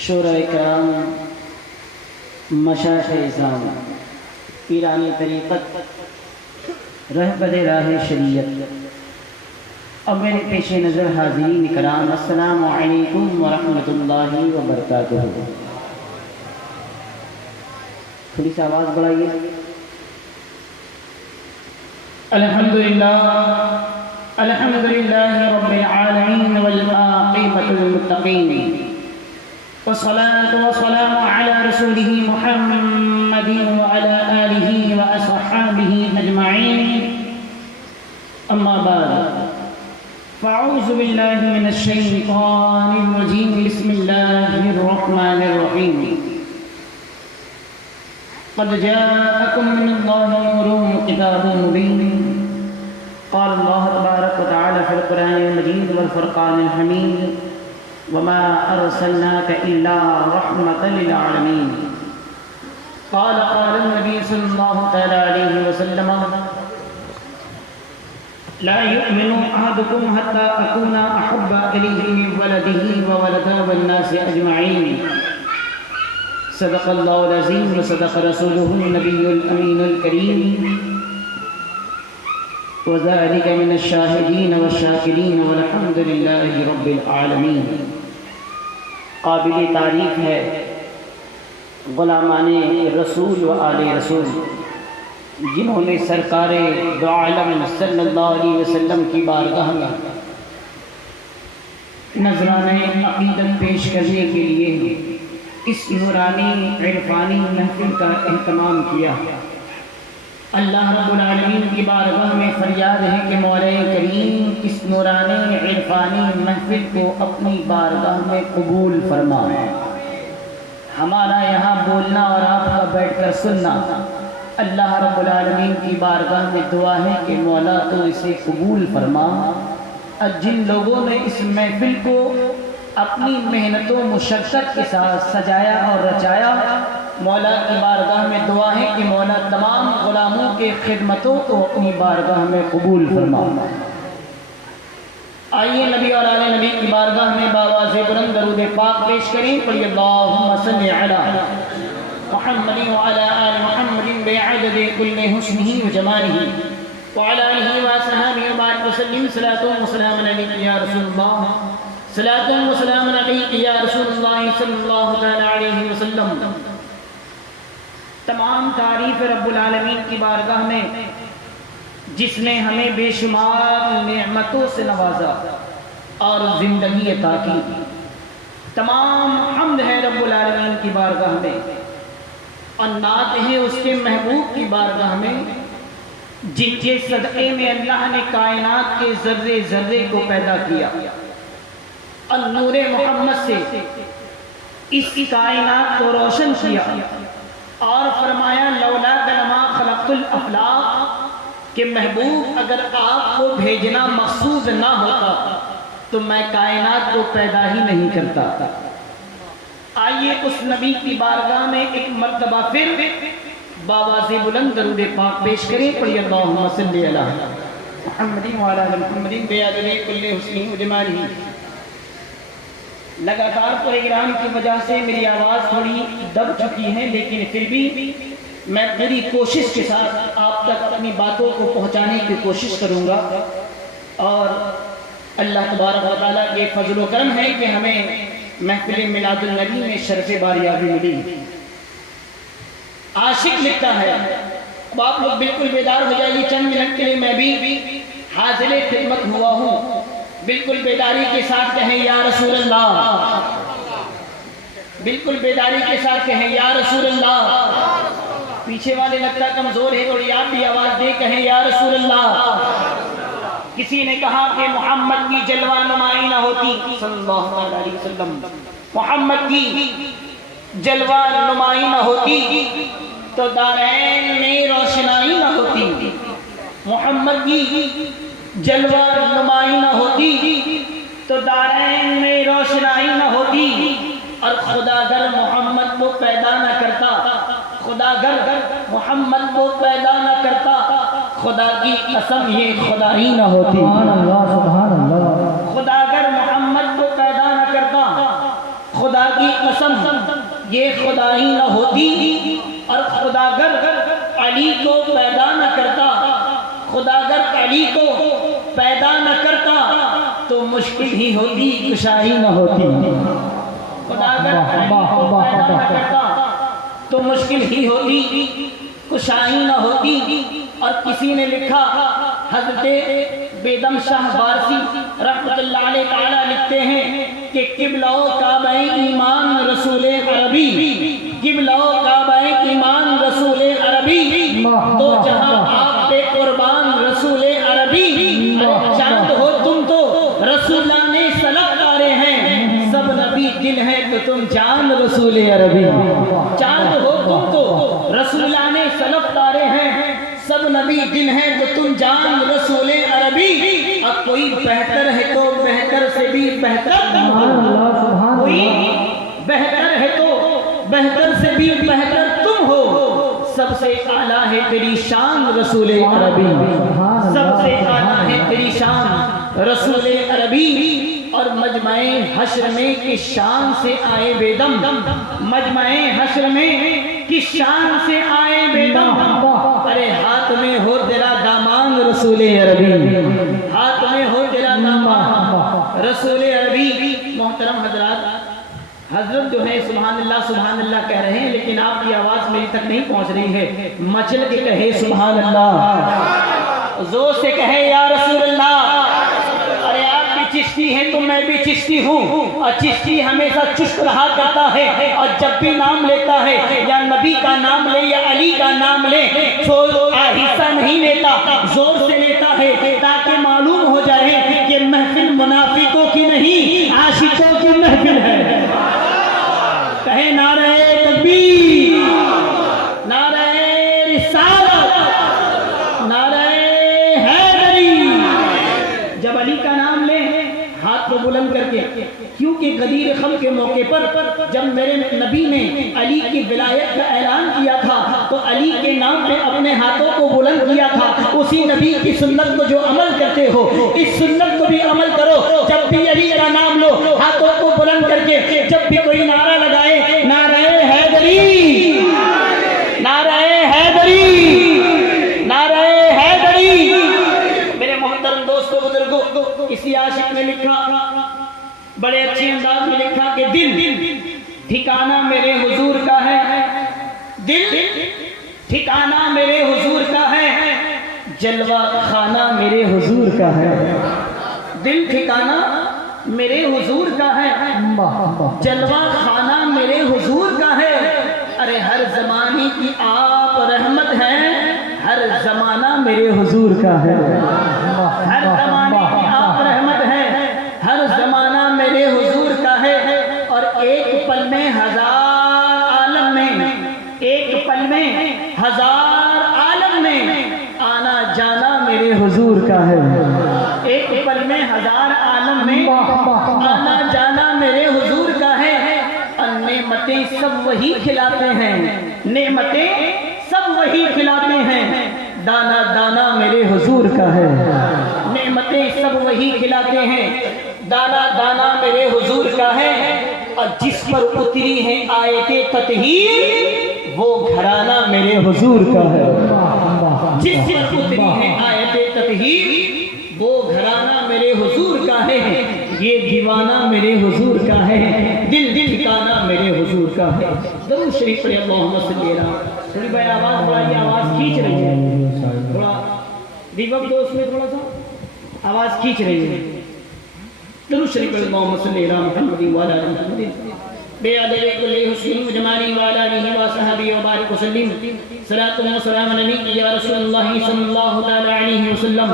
شورا کرام، مشائخ اعظام، پیرانی طریقت، رہبر راہ شریعت اور میرے پیش نظر حاضرین کرام، السلام علیکم ورحمۃ اللہ وبرکاتہ۔ تھوڑی سی آواز بڑھائیے۔ الحمدللہ رب العالمین والعاقبۃ للمتقین، والصلاة والسلام على رسوله محمد وعلى آله وأصحابه أجمعين، أما بعد، فأعوذ بالله من الشيطان الرجيم، بسم الله الرحمن الرحيم، قد جاءكم من الله نور وكتاب مبين، قال الله تبارك وتعالى في القرآن المجيد والفرقان الحميد، وما أرسلناك إلا رحمة للعالمين، قال النبي صلى الله عليه وسلم، لا يؤمن أحدكم حتى أكون أحب إليه من ولده وولده والناس أجمعين، صدق الله العظيم وصدق رسوله النبي الأمين الكريم، وذلك من الشاهدين والشاكرين والحمد لله رب العالمين۔ قابل تعریف ہے غلامان رسول و آل رسول جنہوں نے سرکار دو عالم صلی اللہ علیہ وسلم کی بارگاہ میں نذرانہ عقیدت پیش کرنے کے لیے اس نورانی عرفانی محفل کا اہتمام کیا۔ اللہ رب العالمین کی بارگاہ میں فریاد ہے کہ مولا کریم اس نورانی عرفانی محفل کو اپنی بارگاہ میں قبول فرمائے۔ ہمارا یہاں بولنا اور آپ کا بیٹھ کر سننا اللہ رب العالمین کی بارگاہ میں دعا ہے کہ مولا تو اسے قبول فرما، اور جن لوگوں نے اس محفل کو اپنی محنت و مشقت کے ساتھ سجایا اور رچایا، مولا کی بارگاہ میں دعا ہے کہ مولا تمام غلاموں کے خدمتوں کو اپنی بارگاہ میں قبول فرما۔ آئیے نبی اور آل نبی کی بارگاہ میں بآواز بلند درود پاک پیش کریں، پڑھیے اللہم صلی علی محمد وعلی آل محمد بعدد کل حسنہ وجمالہ وعلی آلہ وصحبہ وبارک وسلم، صلاۃ و سلام علیک یا رسول اللہ، صلاۃ و سلام علیک یا رسول اللہ صلی اللہ علیہ وسلم۔ تمام تعریف رب العالمین کی بارگاہ میں جس نے ہمیں بے شمار نعمتوں سے نوازا اور زندگی عطا کی، تمام حمد ہے رب العالمین کی بارگاہ میں، اور نعت ہے اس کے محبوب کی بارگاہ میں جن کے صدقے میں اللہ نے کائنات کے ذرے ذرے کو پیدا کیا، اور نور محمد سے اس کائنات کو روشن کیا، اور فرمایا لولاک لما خلقت الافلاق، کہ محبوب اگر آپ کو بھیجنا مقصود نہ ہوتا تو میں کائنات کو پیدا ہی نہیں کرتا۔ آئیے اس نبی کی بارگاہ میں ایک مرتبہ پھر بآواز بلند درود پاک پیش کریں، پڑھیے اللہم صلی علی محمد وعلی آل محمد بعدد کل حسنہ وجمالہ۔ لگاتار پروگرام کی وجہ سے میری آواز تھوڑی دب چکی ہے، لیکن پھر بھی میں میری کوشش کے ساتھ آپ تک اپنی باتوں کو پہنچانے کی کوشش کروں گا، اور اللہ تبارک و تعالیٰ کے فضل و کرم ہے کہ ہمیں محفل میلاد النبی میں شرف باریابی ملی۔ عاشق لکھتا ہے، اب آپ لوگ بالکل بیدار ہو جائیے، چند منٹ کے لیے میں بھی حاضر خدمت ہوا ہوں، بالکل بیداری کے ساتھ کہیں یا رسول اللہ، بالکل بیداری کے ساتھ کہیں یا رسول اللہ۔ پیچھے والے لگتا کمزور ہے، اور آپ بھی آواز دے کہیں یا رسول اللہ۔ کسی نے کہا کہ محمد کی جلوہ نمائی نہ ہوتی صلی اللہ علیہ وسلم، محمد کی جلوہ نمائی نہ ہوتی تو دارین میں روشنائی نہ ہوتی، محمد کی جلوہ نمائی نہ ہوتی تو دارین میں روشنائی نہ ہوتی، اور خدا گر محمد کو پیدا نہ کرتا، خدا گر محمد کو پیدا نہ کرتا، خدا کی قسم یہ خدا ہی نہ ہوتی۔ سبحان اللہ، سبحان اللہ۔ خدا گر محمد کو پیدا نہ کرتا، خدا کی قسم یہ خدا ہی نہ ہوتی اور خداگر علی کو پیدا نہ کرتا، خداگر علی کو پیدا نہ کرتا تو مشکل ہی ہوتی، کشائی نہ ہوتی۔ خداگر علی کو پیدا نہ کرتا تو مشکل ہی ہوتی، کشائی نہ ہوتی۔ اور کسی نے لکھا، حضرت بیدم شاہ وارسی رحمت اللہ علیہ تعالیٰ لکھتے ہیں کہ قبلہ و کعبہ ایمان رسول عربی، قبلہ و کعبہ ایمان رسول عربی، تو جہاں آپ پہ قربان رسول عربی۔ چاند ہو تم تو رسولان سلف تارے ہیں، سب نبی دل ہیں تو تم جان رسول عربی۔ چاند ہو تم تو رسولان سلف تارے ہیں، سب نبی دل ہیں تو تم جان رسول عربی۔ اب کوئی بہتر ہے تو بہتر سے بھی بہتر تم ہو، کوئی بہتر ہے تو بہتر سے بھی بہتر تم ہو، سب سے اعلیٰ ہے تیری شان رسول عربی، سب سے اعلیٰ ہے تیری شان رسول عربی۔ اور مجمع حشر میں کس شان سے آئے بیدم، مجمع حشر میں کس شان سے آئے بیدم، ارے ہاتھ میں ہو تیرا دامان رسول عربی، ہاتھ میں ہو تیرا دامان رسول عربی۔ محترم حضرات، حضرت جو ہے سبحان اللہ کہہ رہے ہیں، لیکن آپ کی آواز میری تک نہیں پہنچ رہی ہے۔ مچل کے کہے سبحان اللہ، زور سے کہے یا رسول اللہ۔ ارے آپ بھی چشتی ہیں تو میں بھی چشتی ہوں، اور چشتی ہمیشہ چشت رہا کرتا ہے، اور جب بھی نام لیتا ہے یا نبی کا نام لے یا علی کا نام لے تو آہستہ نہیں لیتا، زور سے لیتا ہے، تاکہ معلوم ہو جائے کہ محفل منافقوں کی نہیں عاشقوں کی محفل ہے۔ کہے نعرہ تکبیر، نعرہ رسالت، نعرہ حیدری۔ جب علی کا نام لے ہاتھ کو بلند کر کے، کیونکہ غدیر خم کے موقع پر جب میرے نبی نے علی کی ولایت کا اعلان کیا تھا تو علی کے نام پہ اپنے ہاتھوں کو بلند کیا تھا۔ اسی نبی کی سنت کو جو عمل کرتے ہو، اس سنت کو بھی عمل کرو۔ جب بھی علی کا نام لو ہاتھوں کو بلند کر کے، جب بھی کوئی نعرہ لگائے نعرہ حیدری، نعرہ حیدری، نعرہ حیدری۔ میرے محترم دوستو بزرگوں، اسی عاشق نے لکھا، بڑے اچھے انداز میں لکھا کہ دل ٹھکانہ میرے حضور کا ہے، دل ٹھکانہ میرے حضور کا ہے، جلوہ خانہ میرے حضور کا ہے۔ دل ٹھکانہ میرے حضور کا ہے، جلوہ خانہ میرے حضور کا ہے۔ ارے ہر زمانے کی آپ رحمت ہیں، ہر زمانہ میرے حضور کا ہے۔ ہر زمانے کی آپ رحمت ہے، ہر زمانہ میرے حضور کا ہے۔ اور ایک پل میں ہزار عالم میں، ایک پل میں ہزار عالم میں آنا جانا میرے حضور کا ہے۔ ایک پل میں ہزار عالم میں آنا جانا میرے حضور کا ہے۔ اور نعمتیں سب وہی کھلاتے ہیں، نعمتیں سب وہی کھلاتے ہیں، دانا دانا میرے حضور کا ہے۔ نعمتیں سب وہی کھلاتے ہیں، دانا دانا میرے حضور کا ہے۔ اور جس پر اتری ہے آیت تطہیر، وہ گھرانہ میرے حضور کا ہے۔ جس پر اتری ہے آیت تطہیر، وہ گھرانہ میرے حضور کا ہے۔ یہ دیوانہ میرے حضور کا ہے، دل ٹھکانہ میرے حضور کا ہے۔ درود شریف پڑھیں، اللہم صلی علی محمد۔ تھوڑی بھائی آواز بڑھائیے، آواز کھینچ رہی ہے، تھوڑا ریورب دو اس میں، تھوڑا سا آواز کھینچ رہی ہے۔ درود شریف پڑھیں، اللہم صلی علی محمد وعلی آل محمد بے عدد کل حسن و جمال وعلی آلہ وصحبہ وبارک وسلم۔ صلاۃ و سلام علیک یا رسول اللہ صلی اللہ تعالی علیہ وسلم۔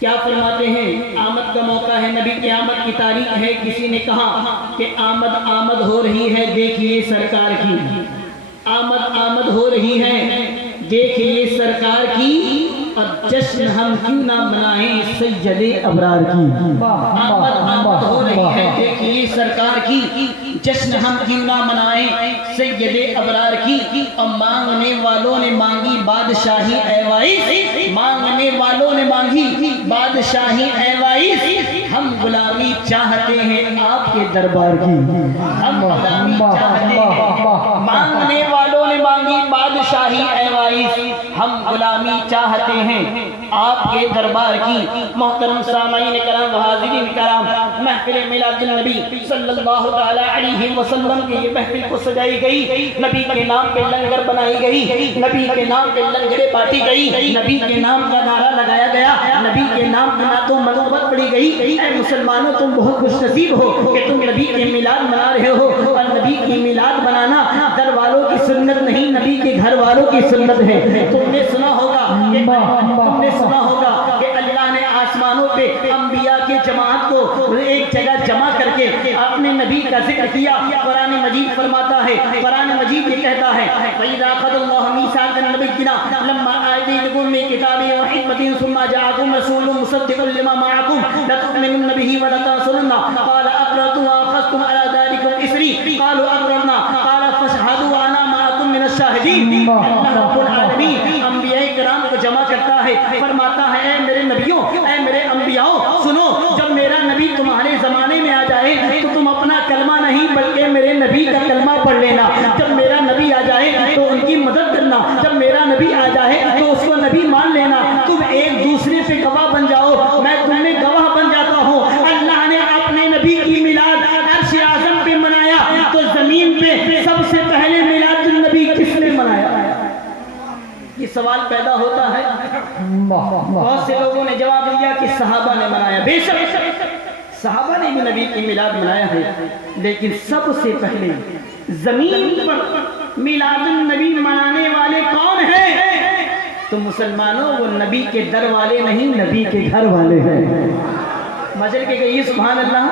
کیا فرماتے ہیں؟ آمد کا موقع ہے، نبی کی آمد کی تاریخ ہے۔ کسی نے کہا کہ آمد ہو رہی ہے، دیکھیے سرکار کی، آمد ہو رہی ہے، دیکھیے سرکار کی، اور جشن ہم کیوں نہ منائیں سید ابرار کی۔ آمد ہو رہی ہے، دیکھیے سرکار کی، جشن ہم کیوں نہ منائیں سید ابرار کی۔ اور مانگنے والوں نے مانگی بادشاہی ایوائس، مانگنے والوں نے مانگی بادشاہی ایوائس، ہم غلامی چاہتے ہیں آپ کے دربار کی ہم غلامی چاہتے ہیں، مانگنے والوں نے مانگی بادشاہی اے وائس، ہم غلامی چاہتے ہیں آپ کے دربار کی۔ محترم سامعین کرام و حاضرین کرام، محفل میلاد النبی صلی اللہ تعالی علیہ وسلم کی یہ محفل کو سجائی گئی، نبی کے نام پہ لنگر بنائی گئی، نبی کے نام پہ لنگریں بانٹی گئی، نبی کے نام کا نعرہ لگایا گیا، نبی کے نام پہ نعت و منقبت پڑھی گئی۔ اے مسلمانوں، تم بہت خوش نصیب ہو کہ تم نبی کے میلاد منا رہے ہو، اور نبی کی میلاد منانا در والوں کی سنت نہیں، نبی کے گھر والوں کی سنت ہے۔ تم نے سنا ہوگا کہ اللہ نے آسمانوں پہ انبیاء کی جماعت کو ایک جگہ جمع کر کے اپنے نبی کا ذکر کیا۔ قرآن مجید فرماتا ہے، قرآن مجید یہ کہتا ہے وَإِذَا أَخَذَ اللَّهُ مِيثَاقَ النَّبِيِّينَ لَمَّا آتَيْتُكُم مِّن كِتَابٍ وَحِكْمَةٍ ثُمَّ جَاءَكُمْ رَسُولٌ مُصَدِّقٌ لِّمَا مَعَكُمْ لَتُؤْمِنُنَّ بِهِ وَلَتَنصُرُنَّهُ قَالَ أَقْرَرْتُمْ وَأَخَذْتُمْ عَلَىٰ ذَلِكُمْ إِصْرِي قَالُوا أَقْرَرْنَا قَالَ فَاشْهَدُوا وَأَنَا مَعَكُم مِّنَ الشَّاهِدِينَ۔ اللہ رب العالمین انبیاء کرام کو جمع کرتا ہے، فرماتا ہے اے میرے نبیوں، اے میرے انبیاء، سنو، جب میرا نبی تمہارے زمانے میں آ جائے تو تم اپنا کلمہ نہیں بلکہ میرے نبی کا کلمہ پڑھ لینا۔ جب میرا نبی آ جائے تو ان کی مدد کرنا، جب میرا نبی آ جائے تو اس کو نبی مان لینا، تم ایک دوسرے سے گواہ بن جاؤ، میں تم میں گواہ بن جاتا ہوں۔ اللہ نے اپنے نبی کی میلاد عرش اعظم پہ منایا تو زمین پہ سب سے پہلے میلاد النبی کس نے منایا؟ یہ سوال پیدا ہوتا ہے۔ بہت سے لوگوں نے جواب دیا کہ صحابہ نے منایا۔ بے شک صحابہ نے بھی نبی کی میلاد منایا ہے، لیکن سب سے پہلے زمین پر میلاد النبی منانے والے کون ہیں؟ تو مسلمانوں، وہ نبی کے در والے نہیں، نبی کے گھر والے ہیں۔ مجل کے گئی سبحان اللہ۔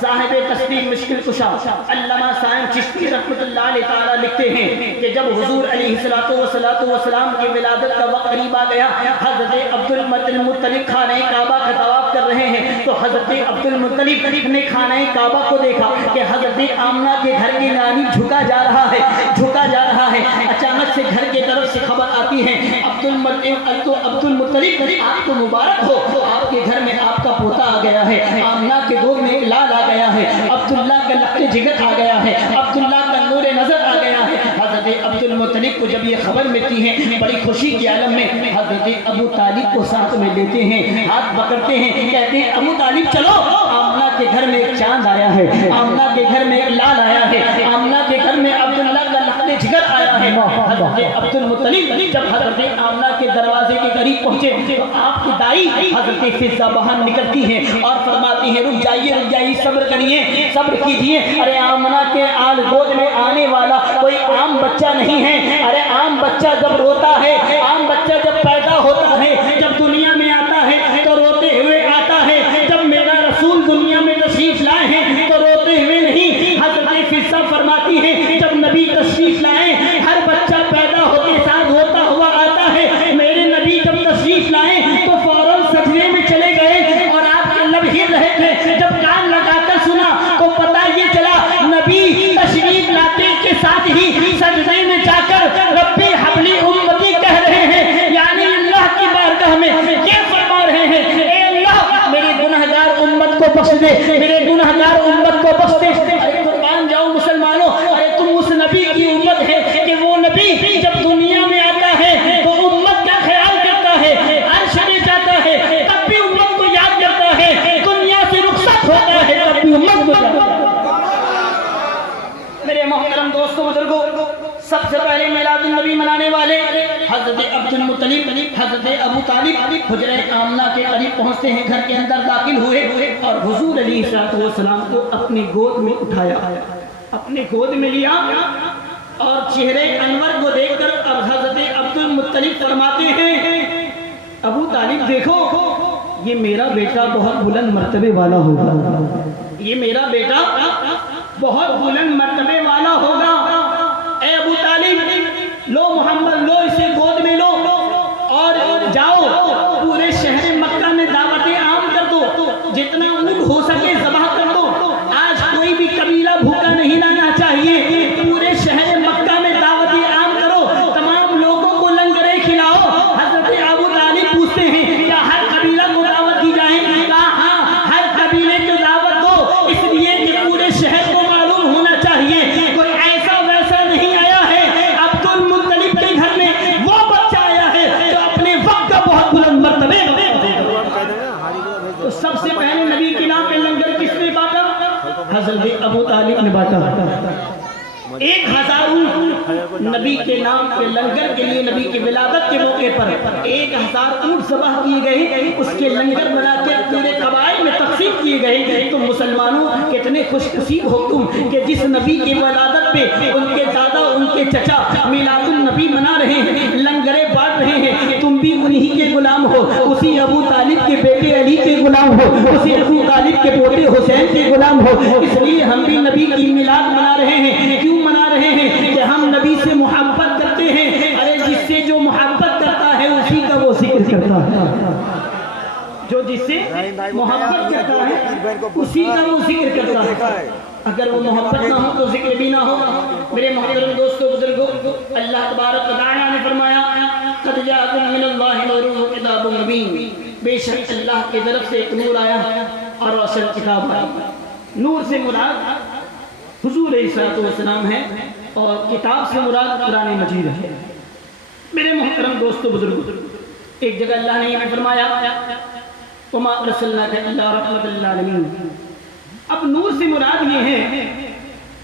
صاحب تشریح مشکل کشا علامہ صاحب چشتی رحمۃ اللہ علیہ تعالیٰ لکھتے ہیں کہ جب حضور علیہ السلام کی ولادت کا وقت قریب آ گیا، حضرت عبد المطلب خانہ کعبہ کا طواف کر رہے ہیں، تو حضرت عبد المطلب نے خانہ کعبہ کو دیکھا کہ حضرت آمنہ کے گھر کی نانی جھکا جا رہا ہے۔ اچانک سے گھر کی طرف سے خبر آتی ہے عبد المطلب آپ کو مبارک ہو، آپ کے گھر میں آپ کا پوتا آ گیا ہے، آمنہ کے گود میں ایک لال آ گیا ہے، عبداللہ کا لقب جگر آ گیا ہے، عبداللہ کا نور نظر آ گیا ہے۔ حضرت عبد المطلب کو جب یہ خبر ملتی ہے، بڑی خوشی کے عالم میں حضرت ابو طالب کو ساتھ میں لیتے ہیں، ہاتھ پکڑتے ہیں، کہتے ہیں ابو طالب چلو، آمنہ کے گھر میں ایک چاند آیا ہے، آمنہ کے گھر میں ایک لال آیا ہے، آمنہ کے گھر میں عبداللہ کا لقب جگر آیا ہے۔ حضرت عبد المطلب جب حضرت آمنہ کے دروازے کے قریب پہنچے تو آپ کی دائی حضرت فضہ باہر نکلتی ہیں اور فرماتی ہیں رک جائیے، صبر کریے، صبر کیجئے، ارے آمنہ کے گود میں آنے والا کوئی عام بچہ نہیں ہے، ارے عام بچہ جب روتا ہے، عام بچہ جب پیدا ہوتا ہے، جب دنیا میں آتا ہے تو روتے ہوئے آتا ہے، جب میرا رسول دنیا میں تشریف لائے ہیں تو روتے ہوئے نہیں۔ حضرت فضہ فرماتی ہے جب نبی تشریف لائے ہر بچہ پیدا ہوتے ساتھ ہوتا ہوا آتا ہے، میرے نبی جب تشریف لائے تو فوراً سجدے میں چلے گئے اور آپ کے لب ہل رہے تھے، جب کان لگا کر سنا تو پتہ یہ چلا نبی تشریف لاتے کے ساتھ ہی سجدے میں جا کر ربی حبلی امتی کہہ رہے ہیں، یعنی اللہ کی بارگاہ میں یہ فرما رہے ہیں اے اللہ میری گنہگار امت کو بخش دے، میرے گنہگار امت کو بخش دے۔ ارے قربان جاؤ مسلمانوں، ارے تم اس نبی کی امت ہے کہ وہ نبی جب دنیا میں آتا ہے تو امت کا خیال کرتا ہے، عرش میں جاتا ہے تب بھی امت کو یاد کرتا ہے، دنیا سے رخصت ہوتا ہے تب بھی امت کو یاد کرتا ہے۔ میرے محترم دوستوں بزرگوں، سب سے پہلے میلاد النبی منانے والے حضرت عبد المطلب، حضرت ابو طالب حجرہ آمنہ کے قریب پہنچتے ہیں، گھر کے اندر داخل ہوئے اور حضور علیہ السلام کو اپنی گود میں اٹھایا، اپنے گود میں لیا اور چہرے انور کو دیکھ کر اب حضرت عبد المطلب فرماتے ہیں ابو طالب دیکھو یہ میرا بیٹا بہت بلند مرتبے والا ہوگا، یہ میرا بیٹا بہت بلند مرتبے والا ہوگا، اے ابو طالب لو محمد لو اسے گود میں لو اور جاؤ پورے شہر مکہ میں دعوت عام کر دو، جتنا اونٹ ہو سکے ذبح کر دو، آج کوئی بھی قبیلہ بھوکا نہیں رہنا چاہیے، پورے شہر مکہ میں دعوت عام کرو، تمام لوگوں کو لنگریں کھلاؤ۔ حضرت ابو طالب پوچھتے ہیں کیا ہر قبیلہ کو دعوت دی جائے؟ کہا ہاں ہر قبیلے کو دعوت دو، اس لیے حضرت ابو طالب نے بانٹا 1000 اونٹ نبی کے نام کے لنگر کے لیے، نبی کی ولادت کے موقع پر 1000 اونٹ ذبح کیے گئے، اس کے لنگر بنا کے پورے قبائل میں تقسیم کیے گئے۔ تو مسلمانوں کتنے خوش نصیب ہو تم کہ جس نبی کی ولادت پہ ان کے دادا ان کے چچا میلاد النبی منا رہے ہیں، لنگریں بانٹ رہے ہیں، تم بھی انہی کے غلام ہو، اسی ابو طالب کے بیٹے علی کے غلام ہو، اسی ابو طالب کے بیٹے حسین کے غلام ہو۔ اس لیے ہم بھی نبی کی میلاد منا رہے ہیں۔ کیوں منا رہے ہیں؟ کہ ہم نبی سے محبت کرتے ہیں۔ ارے جس سے جو محبت کرتا ہے اسی کا وہ ذکر کرتا ہے، جو جس سے محبت کرتا ہے اسی کا وہ ذکر کرتا ہے۔ اگر وہ محبت نہ ہو تو ذکر بھی نہ ہو۔ میرے محترم دوستو بزرگوں، اللہ تبارک و تعالی نے فرمایا قد جاءکم من اللہ نور و کتاب مبین، بے شک اللہ کی طرف سے ایک نور آیا اور روشن کتاب آئی۔ نور سے مراد حضور علیہ السلام ہے اور کتاب سے مراد قرآن مجید ہے۔ میرے محترم دوستو بزرگوں، ایک جگہ اللہ نے یہ فرمایا وما ارسلناک الا رحمۃ للعالمین۔ اب نور سے مراد یہ ہے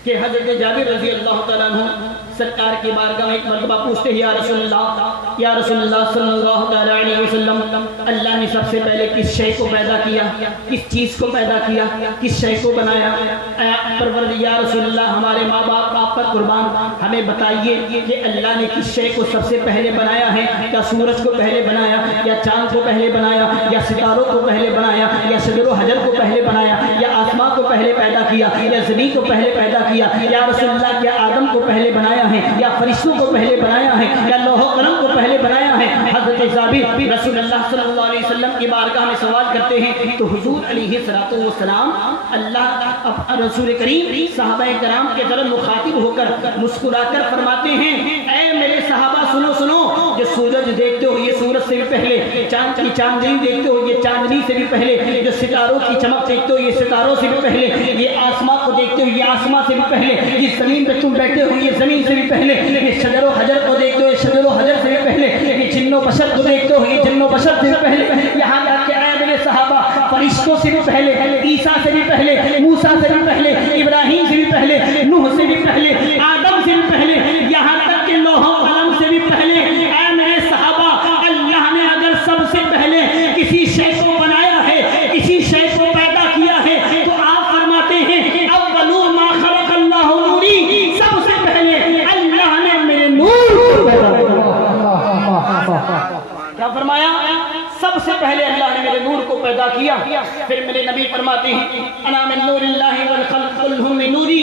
کہ حضرت جابر رضی اللہ تعالیٰ عنہ سرکار کی بارگاہ میں ایک مرتبہ پوچھتے ہیں یا رسول اللہ صلی اللہ علیہ وسلم، اللہ نے سب سے پہلے کس شے کو پیدا کیا، کس چیز کو پیدا کیا، کس شے کو بنایا؟ پروردگار یا رسول اللہ ہمارے ماں باپ آپ پر قربان، ہمیں بتائیے کہ اللہ نے کس شے کو سب سے پہلے بنایا ہے؟ کیا سورج کو پہلے بنایا، یا چاند کو پہلے بنایا، یا ستاروں کو پہلے بنایا، یا شجر و حجر کو پہلے بنایا، یا آسمان کو پہلے پیدا کیا، یا زمین کو پہلے پیدا کیا؟ یا رسول اللہ کیا آدم کو پہلے بنایا ہے، یا فرشتوں کو پہلے بنایا ہے، یا لوح و قلم کو پہلے بنایا ہے؟ حضرت جابر رسول اللہ صلی اللہ علیہ وسلم کی بارگاہ میں سوال کرتے ہیں تو حضور علیہ السلام اللہ رسول کریم صحابہ کرام کے طرف مخاطب ہو کر مسکرا کر فرماتے ہیں اے میرے صحابہ سنو سنو، جو سورج دیکھتے ہو یہ سورج سے بھی پہلے، چاند کی چاندنی دیکھتے ہو یہ چاندنی سے بھی پہلے، جو ستاروں کی چمک دیکھتے ہو یہ ستاروں سے بھی پہلے، یہ آسمان کو دیکھتے ہو یہ آسمان سے بھی پہلے، جس زمین پہ تم بیٹھے ہو یہ زمین سے بھی پہلے، یہ شجر و حجر کو دیکھتے ہو یہ شجر و حجر سے بھی پہلے، یہ جن و بشر کو دیکھتے ہو یہ جن و بشر سے بھی پہلے، یہاں تک کہ اے میرے صحابہ فرشتوں سے بھی پہلے، عیسیٰ سے بھی پہلے، موسیٰ سے بھی پہلے، ابراہیم سے بھی پہلے، نوح سے بھی پہلے، آدم سے بھی پہلے، یہاں تک کہ لوح و قلم سے بھی پہلے۔ اے میرے صحابہ، اللہ نے اگر سب سے پہلے کسی شے کو بنایا ہے، کسی شے کو پیدا کیا ہے تو آپ فرماتے ہیں اول ما خلق اللہ نوری، سب سے پہلے اللہ نے میرے نور کو پیدا کیا۔ کیا فرمایا؟ سب سے پہلے اللہ نے میرے نور کو پیدا کیا۔ پھر میرے نبی فرماتے ہیں انا من نور اللہ والخلق كلهم من نوری،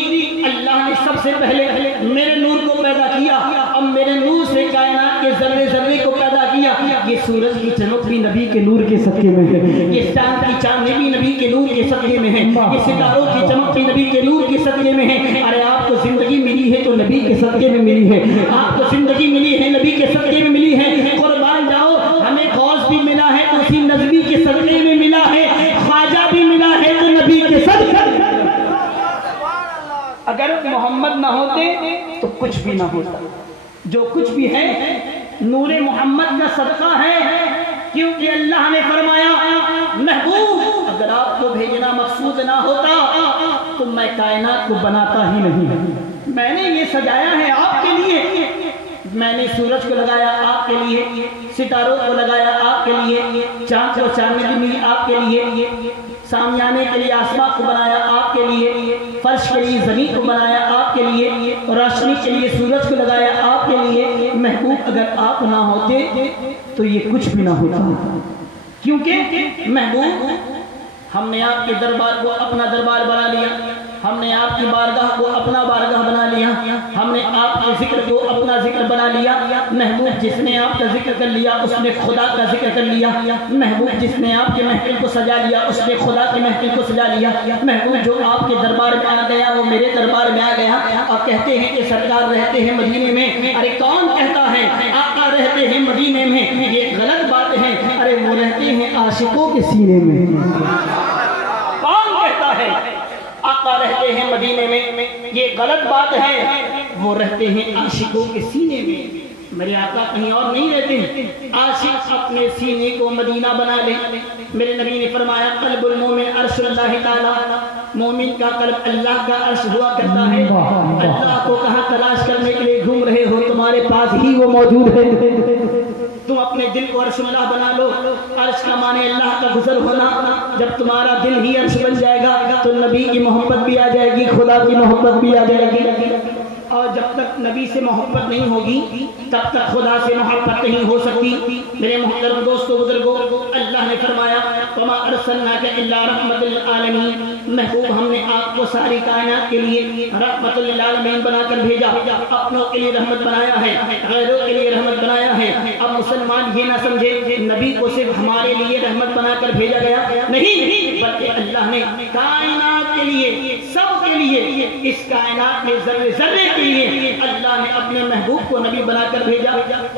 اللہ نے سب سے پہلے میرے نور کو پیدا کیا، اب میرے نور سے کائنات کے ذرے ذرے کو پیدا کیا۔ یہ سورج کی چمک بھی نبی کے نور کے صدقے میں ہے، یہ چاند کی چاندنی بھی نبی کے نور کے صدقے میں ہے، یہ ستاروں کی چمک بھی نبی کے نور کے صدقے میں ہے۔ ارے آپ کو زندگی ملی ہے تو نبی کے صدقے میں ملی ہے، آپ کو زندگی ملی ہے نبی کے صدقے میں ملی ہے۔ قربان جاؤ، ہمیں غوث بھی ملا ہے تو اسی نبی کے صدقے میں ملا ہے، خواجہ بھی ملا ہے تو نبی کے صدقے۔ اگر محمد نہ ہوتے تو کچھ بھی نہ ہوتا، جو کچھ بھی ہے نور محمد کا صدقہ ہے، کیونکہ اللہ نے فرمایا محبوب اگر آپ کو بھیجنا مقصود نہ ہوتا تو میں کائنات کو بناتا ہی نہیں، میں نے یہ سجایا ہے آپ کے لیے، میں نے سورج کو لگایا آپ کے لیے، ستاروں کو لگایا آپ کے لیے، چاند کو چاندنی آپ کے لیے، سامیانے کے لیے آسمان کو بنایا آپ کے لیے، فرش کے لیے زمین کو بنایا آپ کے لیے، روشنی کے لیے سورج کو لگایا آپ کے لیے۔ محبوب اگر آپ نہ ہوتے تو یہ کچھ بھی نہ ہوتا، کیونکہ محبوب ہم نے آپ کے دربار کو اپنا دربار بنا لیا، ہم نے آپ کی بارگاہ کو اپنا بارگاہ بنا لیا، ہم نے آپ کے ذکر کو اپنا ذکر بنا لیا۔ محبوب جس نے آپ کا ذکر کر لیا اس نے خدا کا ذکر کر لیا، محبوب جس نے آپ کے محفل کو سجا لیا اس نے خدا کے محفل کو سجا لیا۔ محبوب جو آپ کے دربار میں آ گیا وہ میرے دربار میں آ گیا۔ آپ کہتے ہیں کہ سرکار رہتے ہیں مدینے میں، ارے کون کہتا ہے آقا رہتے ہیں مدینے میں؟ یہ غلط بات ہے، ارے وہ رہتے ہیں عاشقوں کے سینے میں۔ کون کہتا ہے آقا رہتے ہیں مدینے میں؟ یہ غلط بات ہے، وہ رہتے ہیں عاشقوں کے سینے میں۔ میرے آقا کہیں اور نہیں رہتے، عاشق اپنے سینے کو مدینہ بنا لے۔ میرے نبی نے فرمایا قلب المومن عرش اللہ تعالی، مومن کا قلب اللہ کا عرش ہوا کرتا ہے. اللہ کو کہاں تلاش کرنے کے لیے گھوم رہے ہو؟ تمہارے پاس ہی وہ موجود ہے. تم اپنے دل کو عرش اللہ بنا لو. عرش کا معنی اللہ کا گزر ہونا. جب تمہارا دل ہی عرش بن جائے گا تو نبی کی محبت بھی آ جائے گی, خدا کی محبت بھی آ جائے گی. اور جب تک نبی سے محبت نہیں ہوگی تب تک خدا سے محبت نہیں ہو سکتی. میرے محترم دوستو بزرگوں, اللہ نے فرمایا وما ارسلناک الا رحمت للعالمین. محبوب ہم نے آپ کو ساری کائنات کے لیے رحمت للعالمین بنا کر بھیجا. اپنوں کے لیے رحمت بنایا ہے, غیروں کے لیے رحمت بنایا ہے. اب مسلمان یہ نہ سمجھے نبی کو صرف ہمارے لیے رحمت بنا کر بھیجا گیا, نہیں, بلکہ اللہ نے کائنات کے لیے, سب کے لیے, اس کائنات میں ذرے ذرے کے لیے اللہ نے اپنے محبوب کو نبی بنا کر بھیجا.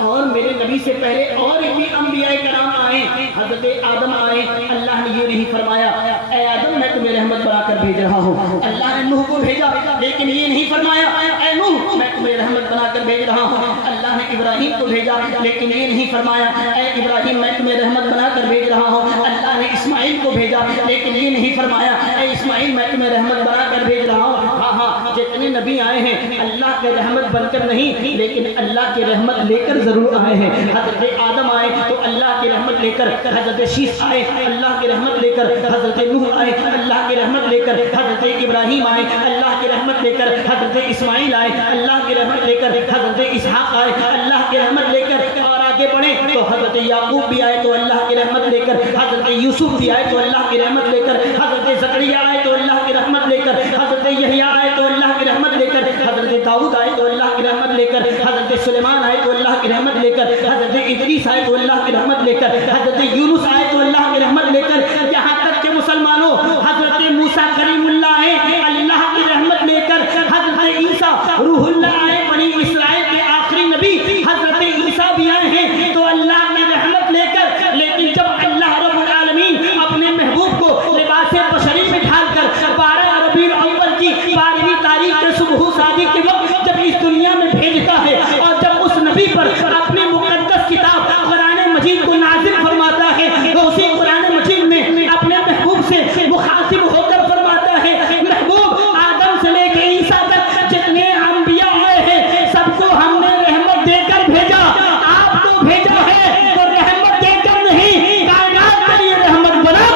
اور میرے نبی سے پہلے اور بھی انبیاء کرام آئے. حضرت آدم آئے, اللہ نے یہ نہیں فرمایا اے آدم میں تمہیں رحمت بنا کر بھیج رہا ہوں. اللہ نے نوح کو بھیجا, لیکن یہ نہیں فرمایا اے نوح میں تمہیں رحمت بنا کر بھیج رہا ہوں. اللہ نے ابراہیم کو بھیجا, لیکن یہ نہیں فرمایا اے ابراہیم میں تمہیں رحمت بنا کر بھیج رہا ہوں. اللہ نے اسماعیل کو بھیجا, لیکن یہ نہیں فرمایا اے اسماعیل میں تمہیں رحمت بنا کر بھیج رہا ہوں. ہاں, جتنے نبی آئے ہیں اللہ کے رحمت بن کر نہیں, لیکن اللہ کی رحمت لے کر ضرور آئے ہیں. حضرت آدم آئے تو اللہ کی رحمت لے کر, حضرت شیس آئے اللہ کی رحمت لے کر, حضرت نوح آئے اللہ کی رحمت لے کر, حضرت ابراہیم آئے اللہ کی رحمت لے کر, حضرت اسماعیل آئے اللہ کی رحمت لے کر, حضرت اسحاق آئے اللہ کی رحمت لے کر. اور آگے بڑھیں تو حضرت یعقوب بھی آئے تو اللہ کی رحمت لے کر, حضرت یوسف بھی آئے تو اللہ کی رحمت لے کر, حضرت زکریا آئے تو اللہ کی رحمت لے کر, حضرت یحییٰ آئے تو اللہ کی رحمت لے کر, حضرت داؤد آئے تو اللہ کی رحمت لے کر, حضرت سلیمان آئے تو اللہ کی رحمت لے کر, حضرت ادریس آئے تو اللہ کی رحمت لے کر, حضرت یونس آئے تو اللہ کی رحمت لے کر. یہاں تک کہ مسلمانوں حضرت موسیٰ کلیم اللہ آئے اللہ کی رحمت لے کر, حضرت عیسیٰ روح اللہ آئے بنی اسرائیل کے آخری نبی حضرت عیسیٰ بھی آئے ہیں تو اللہ کی رحمت لے کر. لیکن جب اللہ رب العالمین اپنے محبوب کو لباس بشری میں ڈھال کر 12 ربیع الاول کی 12ویں تاریخ کے صبح صادق کے وقت جب اس دنیا میں بھیجتا ہے اور جب اس نبی پر اپنی مقدس کتاب قرآن مجید کو نازل فرماتا ہے تو اسی قرآن مجید میں اپنے محبوب سے مخاطب ہو کر فرماتا ہے محبوب آدم سے لے کے عیسیٰ تک جتنے انبیاء آئے ہیں سب کو ہم نے رحمت دے کر بھیجا. آپ کو بھیجا ہے تو رحمت دے کر نہیں, کائنات کے لیے رحمت بنا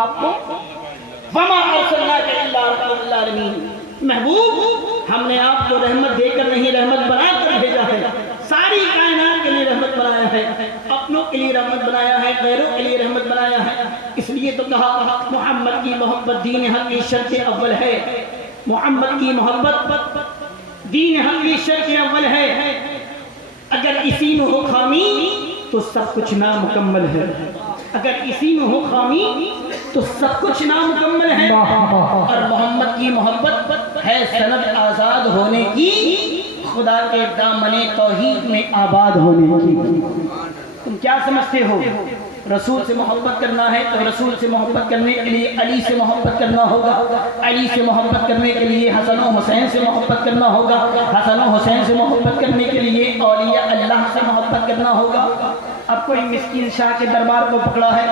آپ کو. وما ارسلناک الا رحمۃ للعالمین. محبوب ہم نے آپ کو رحمت دے کر نہیں رحمت بنا کر بھیجا ہے. ساری کائنات کے لیے رحمت بنایا ہے, اپنوں کے لیے رحمت بنایا ہے, غیروں کے لیے رحمت بنایا ہے. اس لیے تو کہا محمد کی محبت دین حق کی شرط اول ہے. محمد کی محبت دین حق کی شرط اول ہے. اگر اسی میں ہو خامی تو سب کچھ نامکمل ہے. اگر اسی میں ہو خامی تو سب کچھ نامکمل ہے. اور محمد کی محبت ہے سند آزاد ہونے کی, خدا کے دامن توحید میں آباد ہونے کی. تم کیا سمجھتے ہو رسول سے محبت کرنا ہے تو رسول سے محبت کرنے کے لیے علی سے محبت کرنا ہوگا, علی سے محبت کرنے کے لیے حسن و حسین سے محبت کرنا ہوگا, حسن و حسین سے محبت کرنے کے لیے اولیاء اللہ سے محبت کرنا ہوگا. اب کوئی مسکین شاہ کے دربار کو پکڑا ہے,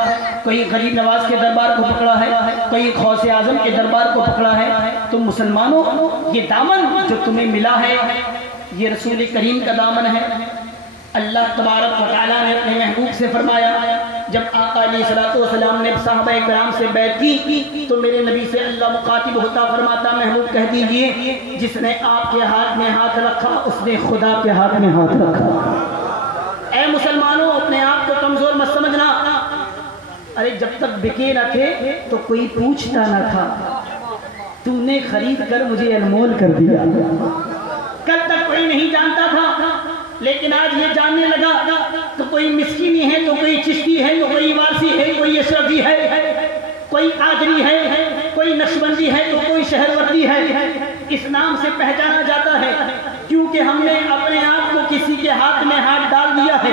کوئی غریب نواز کے دربار کو پکڑا ہے, کوئی غوث اعظم کے دربار کو پکڑا ہے. تو مسلمانوں یہ دامن جو تمہیں ملا ہے یہ رسول کریم کا دامن ہے. اللہ تبارک و تعالیٰ نے اپنے محبوب سے فرمایا, جب آقا علیہ الصلوۃ والسلام نے صحابہ کرام سے بیعت کی تو میرے نبی سے اللہ مخاطب ہوتا فرماتا محبوب کہہ دیجئے جس نے آپ کے ہاتھ میں ہاتھ رکھا اس نے خدا کے ہاتھ میں ہاتھ رکھا. اے مسلمانوں اپنے آپ کو کمزور مت سمجھنا. ارے جب تک بکے نہ تھے تو کوئی پوچھتا نہ تھا, تو نے خرید کر مجھے انمول کر دیا. کل تک کوئی نہیں جانتا تھا لیکن آج یہ جاننے لگا. تو کوئی مسکینی ہے تو کوئی چشتی ہے تو کوئی وارسی ہے, کوئی اشرفی ہے, کوئی قادری ہے, کوئی نقشبندی ہے تو کوئی شہروردی ہے. اس نام سے پہچانا جاتا ہے کیونکہ ہم نے اپنے آپ کو کسی کے ہاتھ میں ہاتھ ڈال دیا ہے,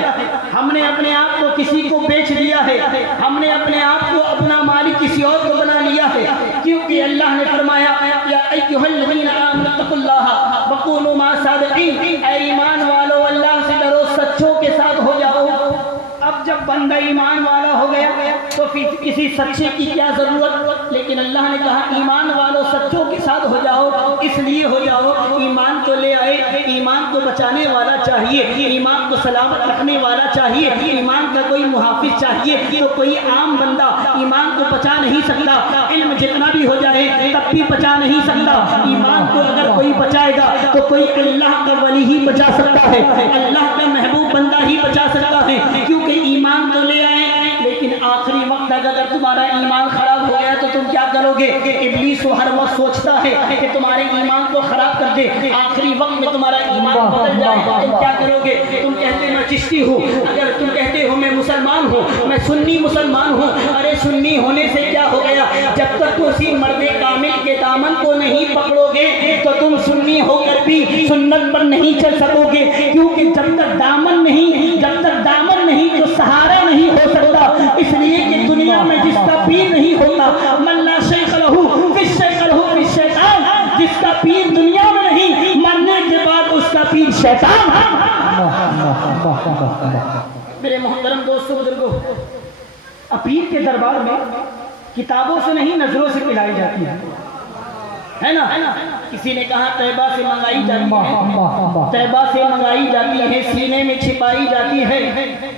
ہم نے اپنے آپ کو کسی کو بیچ دیا ہے, ہم نے اپنے آپ کو اپنا مالک کسی اور کو بنا لیا ہے. کیونکہ اللہ نے فرمایا یا ایھا الذین آمنوا اتقوا اللہ وکونوا مع الصادقین, اے ایمان والو اللہ سے ڈرو سچوں کے ساتھ ہو جاؤ. اب جب بندہ ایمان والا ہو گیا تو پھر کسی سچے کی کیا ضرورت؟ لیکن اللہ نے کہا ایمان والوں سچوں کے ساتھ ہو جاؤ، اس لیے ہو جاؤ ایمان تو لے آئے، ایمان کو بچانے والا چاہیے، ایمان کو سلامت رکھنے والا چاہیے، ایمان کا کوئی محافظ چاہیے، تو کوئی عام بندہ ایمان کو بچا نہیں سکتا، علم جتنا بھی ہو جائے تب بھی بچا نہیں سکتا۔ ایمان کو اگر کوئی بچائے گا تو کوئی اللہ کا ولی ہی بچا سکتا ہے، اللہ کا محبوب بندہ ہی بچا سکتا ہے، کیونکہ ایمان تو لے آئے لیکن آخری وقت اگر تمہارا ایمان خراب ہو گیا تو تم کیا کرو گے؟ ابلیس ہر وقت سوچتا ہے کہ تمہارے ایمان کو خراب کر دے، آخری وقت میں تمہارا ایمان بدل جائے تو تم کیا کرو گے؟ تم کہتے میں چشتی ہوں، اگر تم کہتے ہو میں مسلمان ہوں، میں سنی مسلمان ہوں، ارے سنی ہونے سے کیا ہو گیا؟ جب تک اسی مرد کامل کے دامن کو نہیں پکڑو گے تو تم سنی ہو کر بھی سنت پر نہیں چل سکو گے، کیونکہ جب تک دامن نہیں تو سہارا نہیں ہو سکتا۔ اس لیے کہ دنیا میں جس کا پیر نہیں ہوتا، من لا شیخ لہو فالشیخ لہو فالشیطان، جس کا پیر دنیا میں نہیں مرنے کے بعد اس کا پیر شیطان ہے۔ میرے محترم دوستو بزرگو، پیر کے دربار میں کتابوں سے نہیں نظروں سے پلائی جاتی ہے نا؟ کسی نے کہا طیبہ سے منگائی جاتی ہے، طیبہ سے منگائی جاتی ہے، سینے میں چھپائی جاتی ہے۔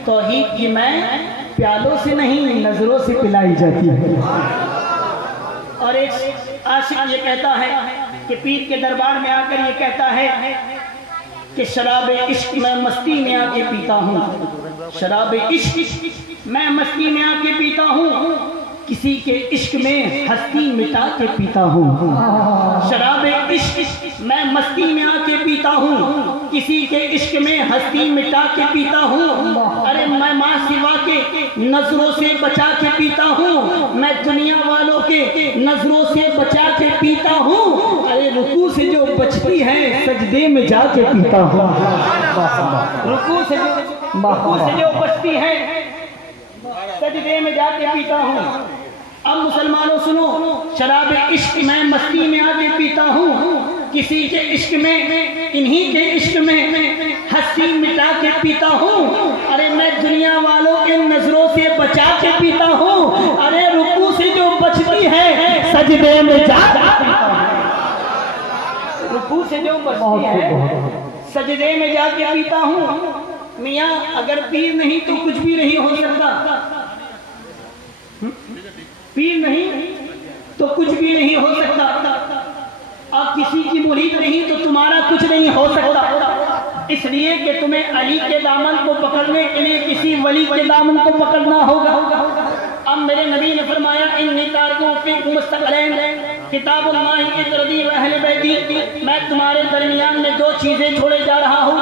توحید کی میں پیالوں سے نہیں نظروں سے پلائی جاتی ہے۔ اور ایک عاشق یہ کہتا ہے کہ پیر کے دربار میں آ کر یہ کہتا ہے کہ شراب عشق میں مستی میں آ کے پیتا ہوں، شراب عشق میں مستی میں آ کے پیتا ہوں، کسی کے عشق میں ہستی مٹا کے پیتا ہوں۔ شراب عشق میں مستی میں آ کے پیتا ہوں، کسی کے عشق میں ہستی مٹا کے پیتا ہوں، ارے میں ماں سوا کے نظروں سے بچا کے پیتا ہوں، میں دنیا والوں کے نظروں سے بچا کے پیتا ہوں، ارے رکوع سے جو بچتی ہے سجدے میں جا کے پیتا ہوں، رکوع سے جو بچتی ہے سجدے میں جا کے پیتا ہوں۔ اب مسلمانوں سنو، شراب عشق میں مستی میں آ کے پیتا ہوں، کسی کے عشق میں انہی کے عشق میں ہستی مٹا کے پیتا ہوں، ارے میں دنیا والوں کے نظروں سے بچا کے پیتا ہوں، ارے رکوع سے جو بچتی ہے سجدے میں جا کے پیتا ہوں، رکوع سے جو بچتی ہے سجدے میں جا کے پیتا ہوں۔ میاں اگر پیر نہیں تو کچھ بھی نہیں ہو سکتا، پیر نہیں تو کچھ بھی نہیں ہو سکتا، آپ کسی کی مرید نہیں تو تمہارا کچھ نہیں ہو سکتا، اس لیے کہ تمہیں علی کے دامن کو پکڑنے کے لیے کسی ولی کے دامن کو پکڑنا ہوگا۔ اب میرے نبی نے فرمایا انی تارکوں فیکم مستقلین، کتاب اللہ کی تردید اہل بیتی، میں تمہارے درمیان میں دو چیزیں چھوڑے جا رہا ہوں،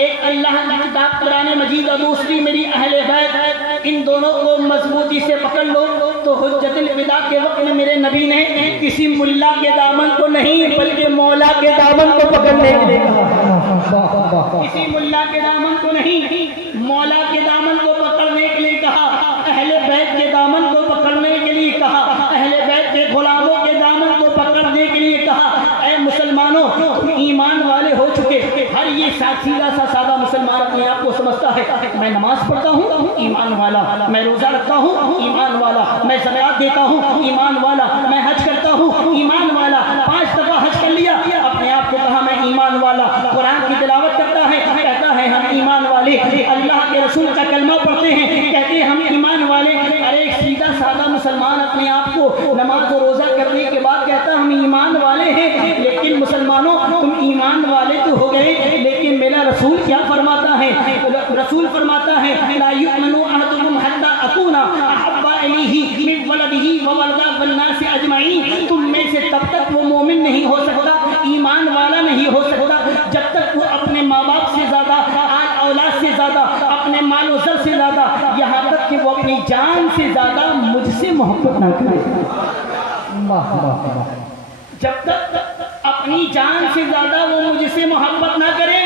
ایک اللہ کی کتاب قرآن مجید اور دوسری میری اہل بیت، ان دونوں کو مضبوطی سے پکڑ لو۔ تو حجت الوداع کے وقت میں میرے نبی نے کسی ملا کے دامن کو نہیں بلکہ مولا کے دامن کو پکڑنے کے لیے کہا، کسی ملا کے دامن کو نہیں مولا کے دامن کو پکڑنے کے لیے کہا، اہل بیت کے دامن کو پکڑنے کے لیے کہا، اہل بیت کے غلاموں کے دامن کو پکڑنے کے لیے کہا۔ اے مسلمانوں، تم ایمان والے ہو چکے، ہر یہ سیدھا سا سادہ مسلمان اپنے آپ کو سمجھتا ہے میں نماز پڑھتا ہوں ایمان والا، میں روزہ رکھتا ہوں ایمان والا، میں زکوٰۃ دیتا ہوں ایمان والا، میں حج کرتا ہوں ایمان والا، 5 دفعہ حج کر لیا، اپنے آپ کو کہا میں ایمان والا، قرآن کی تلاوت کرتا ہے کہتا ہے ہم ایمان والے، اللہ کے رسول کا کلمہ پڑھتے ہیں کہتے ہیں ہم ایمان والے۔ ارے ایک سیدھا سادہ مسلمان اپنے آپ کو نماز و روزہ کرنے کے بعد کہتا ہم ایمان والے ہیں، لیکن مسلمانوں تم ایمان والے تو ہو گئے، لیکن میرا رسول کیا فرماتا ہے؟ رسول فرماتا ہے لا یؤمن احدکم حتی اکون احب الیہ من ولدہ وولدہ والناس اجمعین، تم میں سے تب تک وہ مومن نہیں ہو سکتا، ایمان والا نہیں ہو سکتا جب تک وہ اپنے ماں باپ سے زیادہ، اولاد سے زیادہ، اپنے مال و زر سے زیادہ، یہاں تک کہ وہ اپنی جان سے زیادہ مجھ سے محبت نہ کرے۔ جب تک اپنی جان سے زیادہ وہ مجھ سے محبت نہ کرے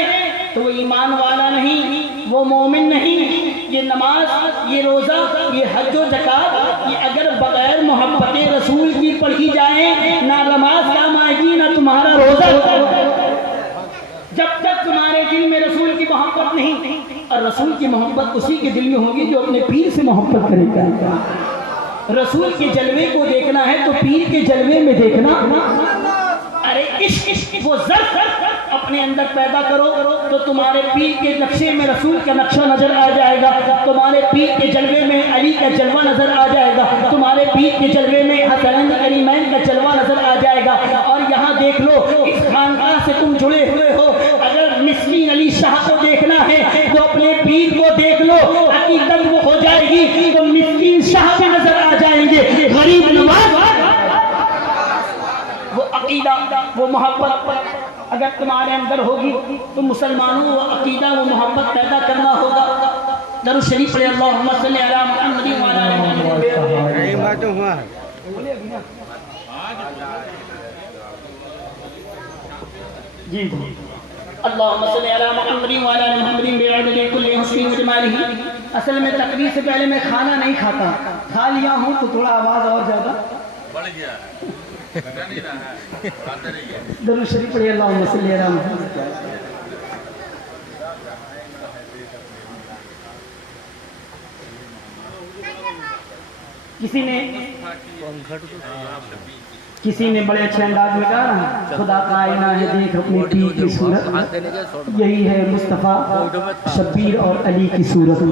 تو وہ ایمان والا نہیں، وہ مومن نہیں۔ یہ نماز، یہ روزہ، یہ حج و زکوٰۃ، یہ اگر بغیر محبت رسول کی پڑھی جائے نہ نماز کام آئے گی نہ تمہارا روزہ۔ جب تک تمہارے دل میں رسول کی محبت نہیں، اور رسول کی محبت اسی کے دل میں ہوگی جو اپنے پیر سے محبت کرے گا. رسول کے جلوے کو دیکھنا ہے تو پیر کے جلوے میں دیکھنا. ارے عشق وہ ذرف اپنے اندر پیدا کرو تو تمہارے پیر کے نقشے میں رسول کا نقشہ نظر آ جائے گا. تمہارے پیر کے جلوے میں علی کا جلوہ نظر آ جائے گا. تمہارے پیر کے جلوے میں حسنین کریمین کا جلوہ نظر آ جائے گا. اور یہاں دیکھ لو اس خانقاہ سے تم جڑے ہوئے ہو, اگر مسکین علی شاہ کو دیکھنا ہے تو اپنے پیر کو دیکھ لو. عقیدت وہ ہو جائے گی تو مسکین شاہ بھی نظر آ جائیں گے. غریب نواز وہ عقیدہ وہ محبت اگر تمہارے اندر ہوگی تو مسلمانوں وہ عقیدہ وہ محبت پیدا کرنا ہوگا. درود شریف پڑھیں اللہم صلی علی محمد وعلی آل محمد. جی اللہم صلی علی محمد وعلی آل محمد بعدد کل حسن وجمالہ. اصل میں تقریر سے پہلے میں کھانا نہیں کھاتا, کھا لیا ہوں تو تھوڑا آواز اور زیادہ بڑھ گیا. درود شریف پڑھیں اللہم صلی علی محمد. کسی نے بڑے اچھے انداز میں کہا خدا کا آئینہ ہے دیکھ اپنے پیر کی صورت, یہی ہے مصطفیٰ شبیر اور علی کی صورت.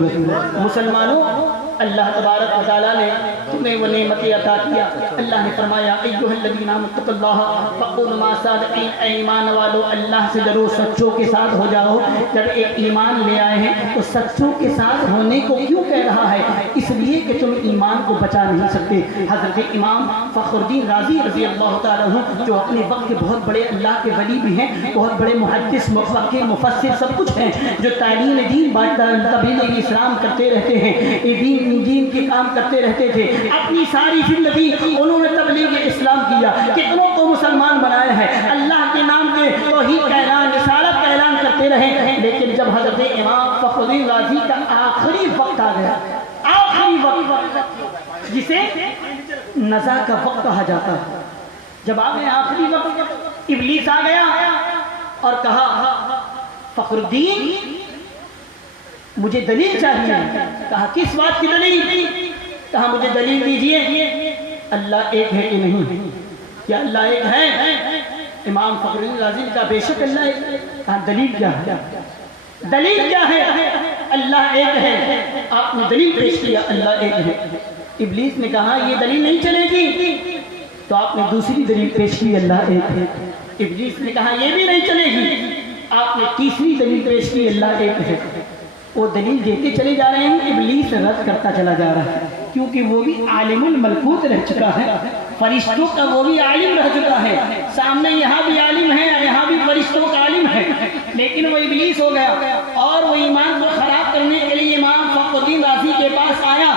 مسلمانوں اللہ تبارک و تعالیٰ نے تمہیں وہ نعمتیں عطا کیا. اللہ نے فرمایا ایھا الذین آمنوا اتقوا اللہ وکونوا مع الصادقین. اے ایمان والو اللہ سے ڈرو, سچوں کے ساتھ ہو جاؤ. جب ایک ایمان لے آئے ہیں تو سچوں کے ساتھ ہونے کو کیوں کہہ رہا ہے؟ اس لیے کہ تم ایمان کو بچا نہیں سکتے. حضرت امام فخر الدین رازی رضی اللہ تعالیٰ عنہ جو اپنے وقت کے بہت بڑے اللہ کے ولی بھی ہیں, بہت بڑے محدث مفکر مفسر سب کچھ ہیں, جو تعلیم دین تبلیغ اسلام کرتے رہتے ہیں, دین کے کام کرتے رہتے تھے. اپنی ساری زندگی انہوں نے تبلیغ اسلام کیا, کتنوں کو مسلمان بنایا ہے, اللہ کے نام کے توحید کا اعلان رسالت کا اعلان کرتے رہے. لیکن جب حضرت امام فخر الدین رازی کا آخری وقت آ گیا, آخری وقت جسے نزا کا وقت کہا جاتا ہے, جب آ گیا آخری وقت, ابلیس آ گیا اور کہا فخر الدین مجھے دلیل چاہیے. کہا کس بات کی دلیل؟ کہا مجھے دلیل دیجئے اللہ ایک ہے کہ نہیں, کیا اللہ ایک ہے؟ امام فخر الدین رازی نے کہا بے شک اللہ ایک ہے. کہا دلیل کیا ہے؟ دلیل کیا ہے؟ اللہ ایک ہے. آپ نے دلیل پیش کیا اللہ ایک ہے. ابلیس نے کہا یہ دلیل نہیں چلے گی, تو آپ نے دوسری دلیل پیش کی اللہ ایک ہے. ابلیس نے کہا یہ بھی نہیں چلے گی, آپ نے تیسری دلیل پیش کی اللہ ایک ہے. وہ دلیل دیتے چلے جا رہے ہیں, ابلیس رد کرتا چلا جا رہا ہے, کیونکہ وہ بھی عالم الملکوت رہ چکا ہے, فرشتوں کا وہ بھی عالم رہ چکا ہے. سامنے یہاں بھی عالم ہے, یہاں بھی فرشتوں کا عالم ہے, لیکن وہ ابلیس ہو گیا اور وہ ایمان کو خراب کرنے کے لیے امام فخر الدین رازی کے پاس آیا.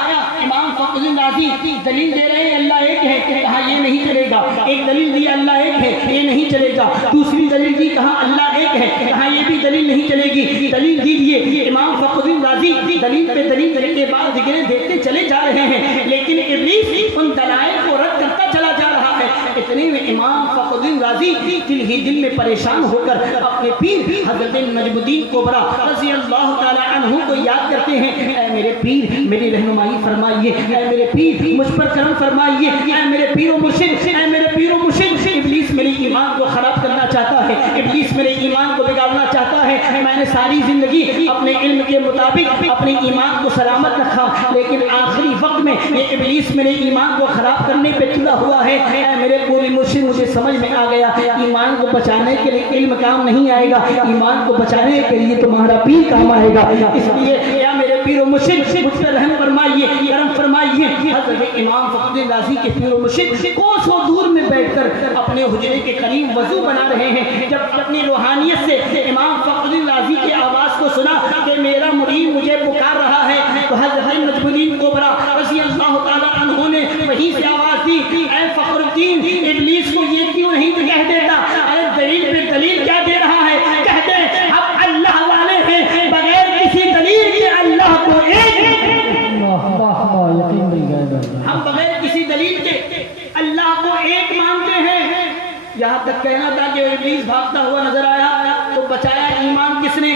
امام فخر الدین رازی دلیل دے رہے ہیں اللہ ایک ہے, کہا یہ نہیں چلے گا. ایک دلیل دی اللہ ایک ہے, یہ نہیں چلے گا. دوسری دلیل دی, کہا اللہ ایک ہے, کہا یہ بھی دلیل نہیں چلے گی. دلیل دیجیے. امام فخر الدین رازی دلیل پہ دلیل دلیل کے بعد ذکریں دیتے چلے جا رہے ہیں, لیکن ابلیس ان دلائل کو رد کرتا چلا جا رہا ہے. اتنے میں امام فخر الدین رازی دل ہی دل میں پریشان ہو کر اپنے پیر حضرت نجم الدین کبریٰ رضی اللہ تعالی عنہ کو یاد کرتے ہیں. اے میرے پیر میری رہنمائی فرمائیے, اے میرے پیر مجھ پر کرم فرمائیے, اے میرے پیر و مرشد, اے میرے پیر و مرشد. ابلیس میرے ایمان کو خراب کرنا چاہتا ہے, ابلیس میرے ایمان کو بگاڑنا چاہتا ہے. میں نے ساری زندگی اپنے علم کے مطابق اپنے ایمان کو سلامت رکھا, لیکن آخری وقت میں یہ ابلیس میرے ایمان کو خراب کرنے پہ تلا ہوا ہے. اے میرے پوری مرشد مجھے سمجھ میں آ گیا, ایمان کو بچانے کے لیے علم کام نہیں آئے گا, ایمان کو بچانے کے لیے تمہارا پیر کام آئے گا. اس لیے یا میرے پیر و مرشد مجھ پر رحم فرمائیے, کرم فرمائیے. حضرت امام فخر الدین رازی کے پیر و مرشد کوسوں دور میں بیٹھ کر اپنے حجرے کے قریب وضو بنا رہے ہیں. جب اپنی روحانیت سے امام فخر الدین رازی کی آواز کو سنا کہ میرا مرید مجھے پکار رہا ہے, تو حضرت نجم الدین کبریٰ رضی اللہ تعالی عنہ نے وہیں سے آواز دی, اے فخر الدین ابلیس کو یہ کیوں نہیں کہہ دیتا, اے دلیل پہ دلیل کیا دے رہا ہے, کہہ دے ہم اللہ والے ہیں, بغیر کسی دلیل کے اللہ کو ایک, ہم بغیر کسی دلیل کے اللہ کو ایک مانتے ہیں. یہاں تک کہنا تھا کہ ابلیس بھاگتا ہوا نظر آیا تو بچایا ایمان کس نے؟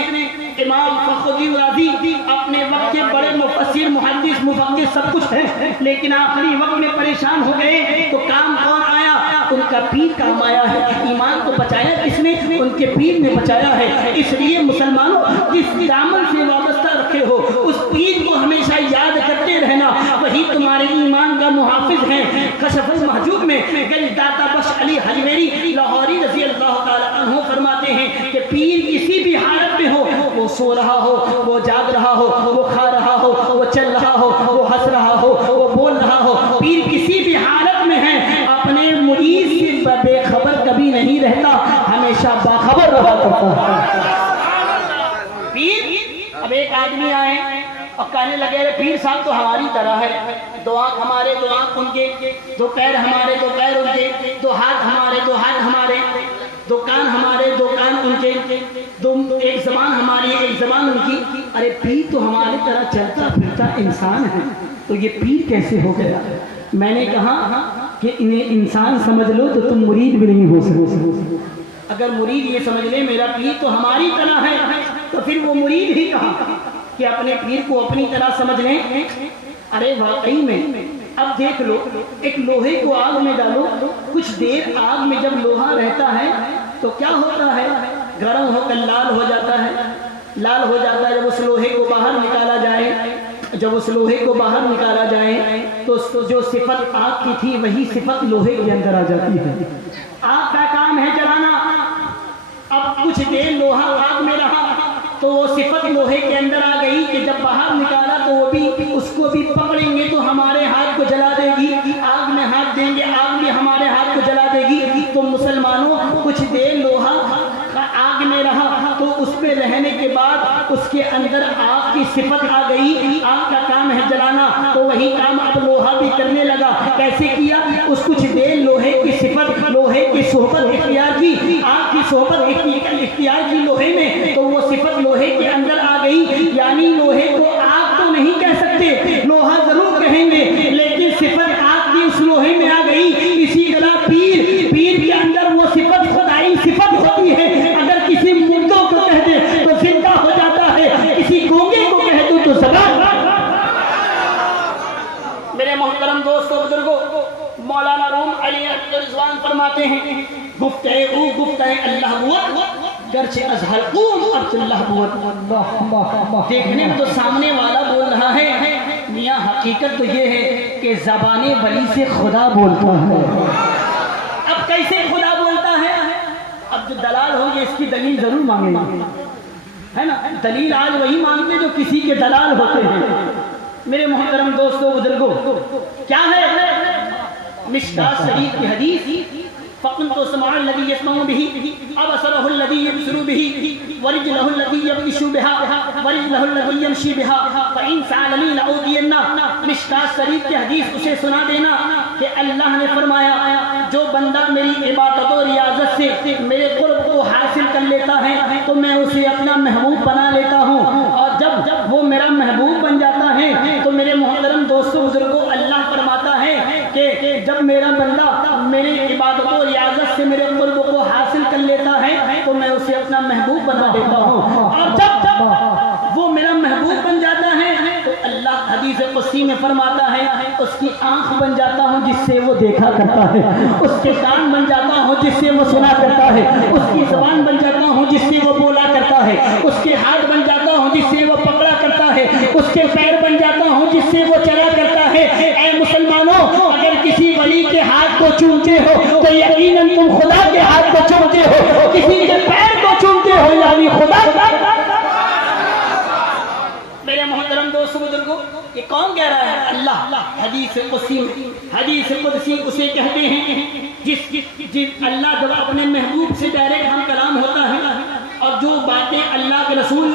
امام فخری رازی اپنے وقت کے بڑے مفسر محدث مفکر سب کچھ ہیں، لیکن آخری وقت میں پریشان ہو گئے تو کام کون آیا؟ ان کا پیر کام آیا ہے۔ ایمان کو بچایا کس نے؟ ان کے پیر نے بچایا ہے۔ اس لیے مسلمانوں جس دامن سے وابستہ رکھے ہو اس پیر کو ہمیشہ یاد کرتے رہنا، وہی تمہارے ایمان کا محافظ ہے۔ کشف المحجوب میں داتا بخش علی حجویری لاہوری رضی اللہ تعالیٰ عنہ فرماتے ہیں کہ پیر کسی بھی حالت میں ہو، وہ سو رہا ہو، وہ جاگ رہا ہو، وہ کھا رہا ہو، وہ چل رہا ہو، وہ ہنس رہا ہو، وہ بول رہا ہو، پیر کسی بھی حالت میں ہے اپنے مرید سے بے خبر کبھی نہیں رہتا، ہمیشہ باخبر رہا کرتا ہے۔ پیر اب ایک آدمی آئے اور کہنے لگے پیر صاحب تو ہماری طرح ہے، دو آنکھ ہمارے دو آنکھ ان کے، دو پیر ہمارے دو پیر ان کے، دو ہاتھ ہمارے دو ہاتھ ہمارے، دو کان ہمارے دو کان ان کے، دو ایک زبان ہماری ایک زبان ان کی۔ ارے پیر تو ہماری طرح چلتا پھرتا انسان ہے، تو یہ پیر کیسے ہو گیا؟ میں نے کہا کہ انہیں انسان سمجھ لو تو تم مرید بھی نہیں ہو سکتے۔ اگر مرید یہ سمجھ لے میرا پیر تو ہماری طرح ہے تو پھر وہ مرید ہی کہاں کہ اپنے پیر کو اپنی طرح سمجھ لیں۔ ارے واقعی میں اب دیکھ لو، ایک لوہے کو آگ میں ڈالو، کچھ دیر آگ میں جب لوہا رہتا ہے تو کیا ہوتا ہے؟ گرم ہو کر لال ہو جاتا ہے، لال ہو جاتا ہے۔ جب اس لوہے کو باہر نکالا جائے، جب اس لوہے کو باہر نکالا جائے تو جو صفت آگ کی تھی وہی صفت لوہے کے اندر آ جاتی ہے۔ آگ کا کام ہے جلانا، اب کچھ دیر لوہا آگ میں رہا تو وہ صفت لوہے کے اندر آ گئی کہ جب باہر نکالا تو وہ بھی اس کو بھی پکڑیں گے تو ہمارے ہاتھ کو جلا دے گی، آگ میں ہاتھ دیں گے آگ بھی ہمارے ہاتھ کو جلا دے گی۔ تو مسلمانوں کچھ دیر لوہا آگ میں رہا تو اس میں رہنے کے بعد اس کے اندر آگ کی صفت آ گئی، آگ کا کام ہے جلانا، تو وہی کام اب لوہا بھی کرنے لگا۔ کیسے کیا؟ اس کچھ دیر لوہے کی صفت لوہے کی صحبت اختیار کی، آگ کی صحبت اختیار کی لوہے میں، تو وہ صفت لوہے کے اندر آ گئی۔ یعنی لوہے کو آگ تو نہیں کہہ سکتے، لوہا ضرور کہیں گے، لیکن صفت آگ کی اس لوہے میں آ گئی۔ اسی طرح پیر کے اندر وہ صفت خدائی صفت ہوتی ہے، اگر کسی مردوں کو کہہ دے تو زندہ ہو جاتا ہے، کسی گونگے کو کہہ دو تو زبان۔ میرے محترم دوستو بزرگوں، مولانا روم علی رضوان فرماتے ہیں گفتگو اللہ بود گرچہ از حلقوم عبد اللہ بود۔ دیکھنے میں تو سامنے والا بول رہا ہے، میاں حقیقت تو یہ ہے کہ زبان ولی سے خدا بولتا ہے۔ اب کیسے خدا بولتا ہے؟ اب جو دلال ہوں گے اس کی دلیل ضرور مانگیں گے، ہے نا؟ دلیل آج وہی مانگتے جو کسی کے دلال ہوتے ہیں۔ میرے محترم دوستو بزرگوں، کیا ہے مشکاۃ شریف کی حدیث؟ فَقُلْتُ سَمْعَ الَّذِي يَسْمَعُ بِهِ أَبْصَرَهُ الَّذِي يُبْصِرُ بِهِ وَرِجْلَهُ الَّتِي يَمْشِي بِهَا وَرِجْلَهُ الَّتِي يَمْشِي بِهَا فَإِنْ سَأَلَنِي لَأُعْطِيَنَّهُ۔ مشکاۃ شریف کی حدیث اسے سنا دینا کہ اللہ نے فرمایا جو بندہ میری عبادت و ریاضت سے میرے قرب کو حاصل کر لیتا ہے تو میں اسے اپنا محبوب بنا لیتا ہوں، اور جب وہ میرا محبوب بن جاتا ہے تو میرے محترم دوستو بزرگوں اللہ فرماتا ہے کہ جب میرا بندہ میری عبادت و ریاضت سے میرے قرب کو حاصل کر لیتا ہے تو میں اسے اپنا محبوب بنا دیتا ہوں، اور جب وہ میرا محبوب بن جاتا ہے تو اللہ حدیث قدسی میں فرماتا ہے اس کی آنکھ بن جاتا ہوں جس سے وہ دیکھا کرتا ہے، اس کے کان بن جاتا ہوں جس سے وہ سنا کرتا ہے، اس کی زبان بن جاتا ہوں جس سے وہ بولا کرتا ہے، اس کے ہاتھ بن جاتا ہوں جس سے وہ پکڑا کرتا ہے، اس کے پیر بن جاتا ہوں جس سے وہ چلا کرتا ہے۔ اے مسلمانوں، اگر کسی ولی کے ہاتھ کو چومتے ہو تو یقیناً تم خدا کے ہاتھ کو چومتے ہو، کسی کے پیر کو چومتے ہو یعنی خدا کا۔ میرے محترم دوستو بزرگوں، یہ کون کہہ رہا ہے؟ اللہ۔ حدیث قدسی اسے کہتے ہیں جس اللہ جب اپنے محبوب سے ڈائریکٹ ہم کلام ہوتا ہے اور جو باتیں اللہ کے رسول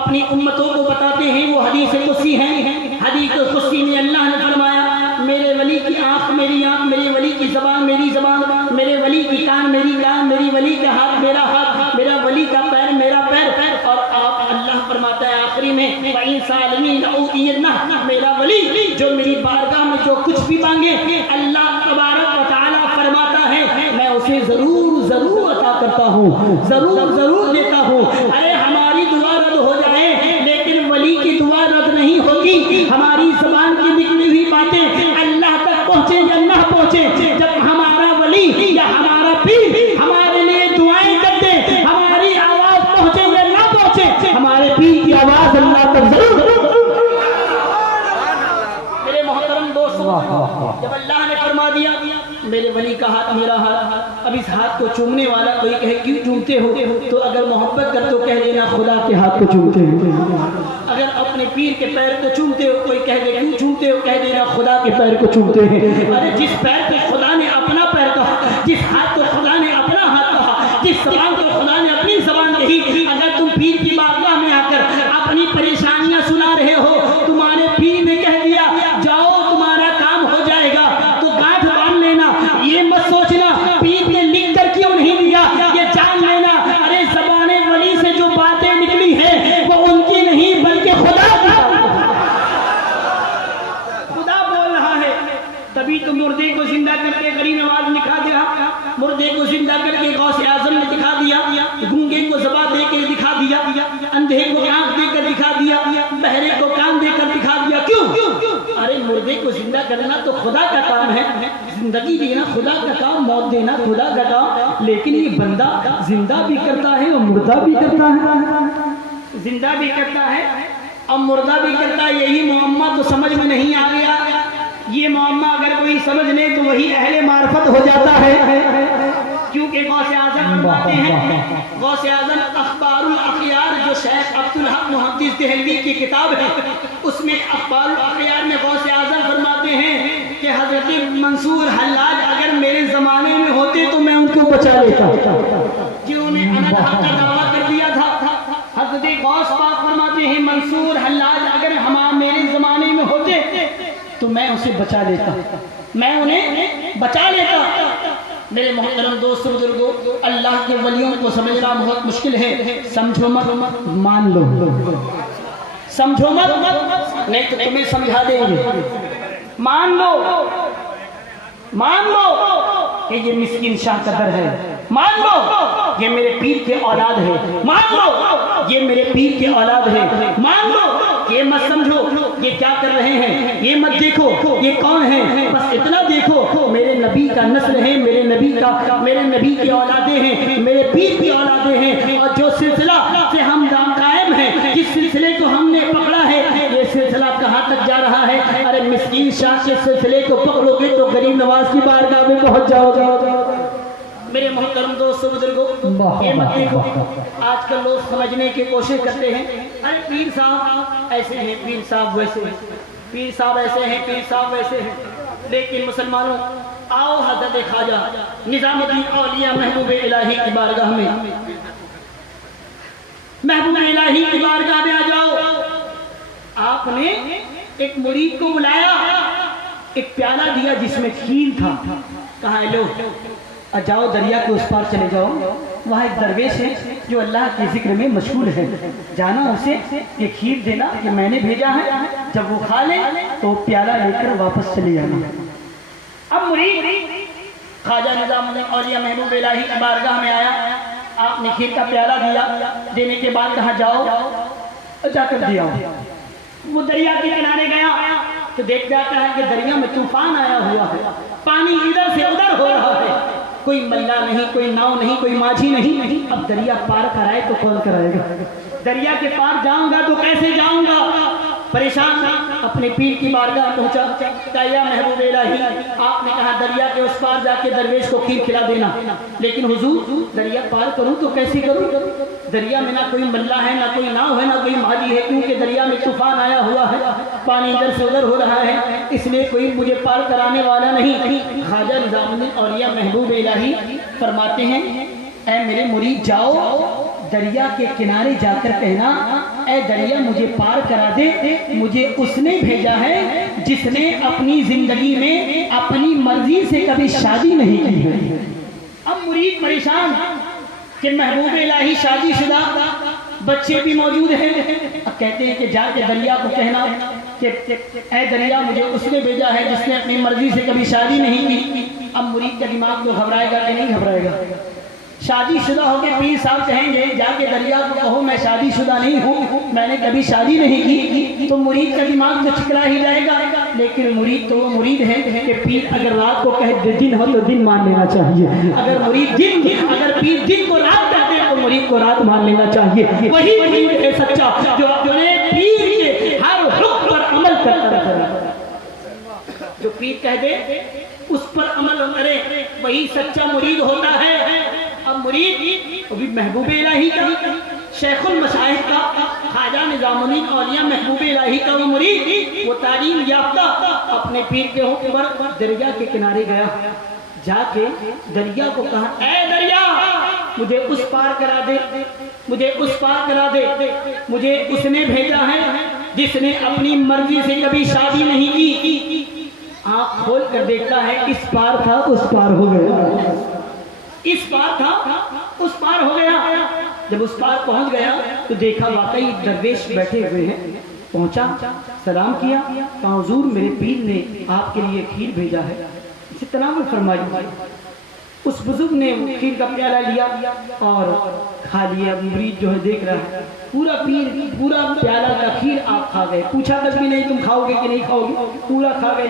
اپنی امتوں کو بتاتے ہیں وہ حدیث قدسی ہیں۔ حدیث قدسی میں اللہ نے فرمایا میرے ولی کی آنکھ میری آنکھ، میرے ولی کی زبان میری زبان، میرے ولی کی کان میری کان، میری ولی کا ہاتھ میرا ہاتھ، میرا ولی کا پیر میرا پیر، اور آپ اللہ فرماتا ہے آخری میں وَإِن سَأَلَنِي لَأُعْطِيَنَّهُ، میرا ولی جو میری بارگاہ میں جو کچھ بھی مانگے اللہ تبارک و تعالیٰ فرماتا ہے میں اسے ضرور عطا کرتا ہوں، ضرور دیتا ہوں۔ ارے ہماری دعا رد ہو جب اللہ نے فرما دیا میرے ولی کا ہاتھ میرا ہاتھ، اب اس ہاتھ کو چومنے والا کوئی کہے کیوں چومتے ہو، تو اگر محبت کر تو کہہ دینا خدا کے ہاتھ کو چومتے ہو، اگر اپنے پیر کے پیر کو چومتے ہو کوئی کہہ دے کیوں چومتے ہو، کہہ دینا خدا کے پیر کو چومتے ہیں۔ ارے جس پیر پہ خدا نے اپنا پیر کہا، جس ہاتھ کو خدا نے اپنا ہاتھ کہا، جس زبان کو خدا نے اپنی زبان کہی، اگر تم پیر کی بارگاہ میں آ کر اپنی پریشانیاں سنا رہے ہو، تمہارے پیر نے کہہ دیا جاؤ تمہارا کام ہو جائے گا، تو گانٹھ باندھ لینا، یہ مت سوچنا پیر نے لکھ کر کیوں نہیں دیا، یہ جان لینا ارے زبان ولی سے جو باتیں نکلی ہیں وہ ان کی نہیں بلکہ خدا کی، خدا بول رہا ہے۔ تبھی تو مردے کو زندہ کر کے غریب نواز نے دکھا دیا، مردے کو زندہ کر کے غوث اعظم نے دکھا دیا، گونگے کو زبان دے کے دکھا دیا، اندھے کو آنکھ دے کر دکھا دیا، بہرے کو کان دے کر دکھا دیا۔ کیوں؟ ارے مردے کو زندہ کرنا تو خدا کا کام ہے، زندگی دینا خدا کا کام، موت دینا خدا کا کام، لیکن یہ بندہ زندہ بھی کرتا ہے اور مردہ بھی کرتا ہے، زندہ بھی کرتا ہے اور مردہ بھی کرتا ہے۔ یہی معمہ تو سمجھ میں نہیں آ گیا، یہ معمہ اگر کوئی سمجھ لے تو وہی اہل معرفت ہو جاتا ہے، کیونکہ غوث اعظم فرماتے ہیں، غوث اعظم اخبار الاخیار جو شیخ عبدالحق محدث دہلوی کی کتاب ہے، اس میں اخبار الاخیار میں غوث اعظم فرماتے ہیں کہ حضرت منصور حلاج اگر میرے زمانے میں ہوتے تو میں ان کو بچا لیتا، جنہوں نے انت حق کا دعویٰ کر دیا تھا۔ حضرت غوث پاک فرماتے ہیں منصور حلاج اگر میرے زمانے میں ہوتے تو میں اسے بچا لیتا، میں انہیں بچا لیتا۔ میرے محترم دوست بزرگوں، اللہ کے ولیوں کو سمجھنا بہت مشکل ہے، سمجھو مت مان لو، سمجھو مت نہیں تو تمہیں سمجھا دیں گے، مان لو کہ یہ مسکین شاہ قدر ہے، مان لو یہ میرے پیر کے اولاد ہے، مان لو یہ میرے پیر کے اولاد ہے، مان لو یہ مت سمجھو یہ کیا کر رہے ہیں، یہ مت دیکھو یہ کون ہیں، بس اتنا دیکھو میرے نبی کا نسل ہے، میرے نبی کی اولادیں ہیں، میرے پیر کی اولادیں ہیں، اور جو سلسلہ سے ہم قائم ہیں، جس سلسلے کو ہم نے پکڑا ہے، یہ سلسلہ کہاں تک جا رہا ہے۔ ارے مسکین شاہ کے سلسلے کو پکڑو گے تو غریب نواز کی بارگاہ میں پہنچ جاؤ گے۔ میرے محترم دوستو بزرگوں، یہ مت دیکھو، آج کل لوگ سمجھنے کی کوشش کرتے ہیں ارے پیر صاحب ایسے ہیں، پیر صاحب ویسے ہیں، پیر صاحب ایسے ہیں، پیر صاحب ویسے ہیں، لیکن مسلمانوں آؤ حضرت خواجہ نظام الدین اولیاء محبوب الہی کی بارگاہ میں، محبوب الہی کی بارگاہ میں آ جاؤ۔ آپ نے ایک مرید کو بلایا، ایک پیالہ دیا جس میں کھیر تھا، کہا لو جاؤ دریا کے اس پار چلے جاؤ، وہاں ایک درویش ہے جو اللہ کے ذکر میں مشغول ہے، جانا اسے یہ کھیر دینا کہ میں نے بھیجا ہے، جب وہ کھا لے تو پیالہ لے کر واپس چلے جانا۔ اب مرید خواجہ نظام الدین اولیاء محبوب الہی کی بارگاہ میں آیا، آپ نے کھیر کا پیالہ دیا، دینے کے بعد کہا جاؤ، جا کر دیا۔ وہ دریا کے کنارے گیا تو دیکھ جاتا ہے کہ دریا میں طوفان آیا ہوا ہے، پانی ادھر سے ادھر ہو رہا ہے، کوئی ملا نہیں، کوئی ناؤ نہیں، کوئی ماجھی نہیں۔ اب دریا پار کرائے تو کون کرائے گا، دریا کے پار جاؤں گا تو کیسے جاؤں گا، پریشان اپنے پیر کی بارگاہ پہنچا، کہا یا محبوب الہی، آپ نے کہا دریا کے اس پار جا کے درویش کو کھیر کھلا دینا، لیکن حضور دریا پار کروں تو کیسے کروں، دریا میں نہ کوئی ملا ہے، نہ کوئی ناؤ ہے، نہ کوئی ماجھی ہے، کیونکہ دریا میں طوفان آیا ہوا ہے، پانی ادھر سے ادھر ہو رہا ہے، اس لیے کوئی مجھے پار کرانے والا نہیں۔ خواجہ نظام الدین اولیاء محبوب الہی فرماتے ہیں اے میرے مرید جاؤ دریا کے کنارے جا کر کہنا اے دریا مجھے پار کرا دے، مجھے اس نے بھیجا ہے جس نے اپنی زندگی میں اپنی مرضی سے کبھی شادی نہیں کی ہے۔ اب مرید پریشان کہ محبوب الہی شادی شدہ، بچے بھی موجود ہیں، اب کہتے ہیں کہ جا کے دریا کو کہنا کہ اے دریا مجھے اس نے بھیجا ہے جس نے اپنی مرضی سے کبھی شادی نہیں کی۔ اب مرید کا دماغ تو گھبرائے گا کہ نہیں گھبرائے گا، شادی شدہ ہو کے پیر صاحب کہیں گے جا کے دریا کو کہو میں شادی شدہ نہیں ہوں، میں نے کبھی شادی نہیں کی، تو مرید کا دماغ تو چکرا ہی جائے گا۔ لیکن مرید تو وہ مرید ہے کہ پیر اگر رات کو کہے دن ہو تو دن مان لینا چاہیے، اگر پیر دن کو رات کہتے ہیں تو مرید کو رات مان لینا چاہیے۔ وہی مرید ہے سچا جو اپنے پیر کے ہر حکم پر عمل کرتا ہے۔ جو پیر کہہ دے اس پر عمل کرے وہی سچا مرید ہوتا ہے۔ اب مرید وہ بھی محبوب الہی کا، شیخ المشائخ کا، خواجہ نظام الدین اولیاء محبوب الہی کا وہ مرید، وہ تعلیم یافتہ اپنے پیر کے حکم پر دریا کے کنارے گیا، جا کے دریا کو کہا اے دریا مجھے اس پار کرا دے، مجھے اس پار کرا دے، مجھے اس نے بھیجا ہے جس نے اپنی مرضی سے کبھی شادی نہیں کی۔ آنکھ کھول کر دیکھتا ہے اس پار تھا اس پار ہو گیا، اس پار تھا اس پار ہو گیا۔ جب اس پار پہنچ گیا تو دیکھا واقعی درویش بیٹھے ہوئے ہیں، پہنچا سلام کیا، کہا حضور میرے پیر نے آپ کے لیے کھیر بھیجا ہے، اسے تناول فرمائیے۔ اس بزرگ نے کھیر کا پیالہ لیا اور کھا لیا۔ مرید جو ہے دیکھ رہا ہے پورا پیالہ کا کھیر آپ کھا گئے، پوچھا کچھ بھی نہیں تم کھاؤ گے کہ نہیں کھاؤ گے، پورا کھا گئے،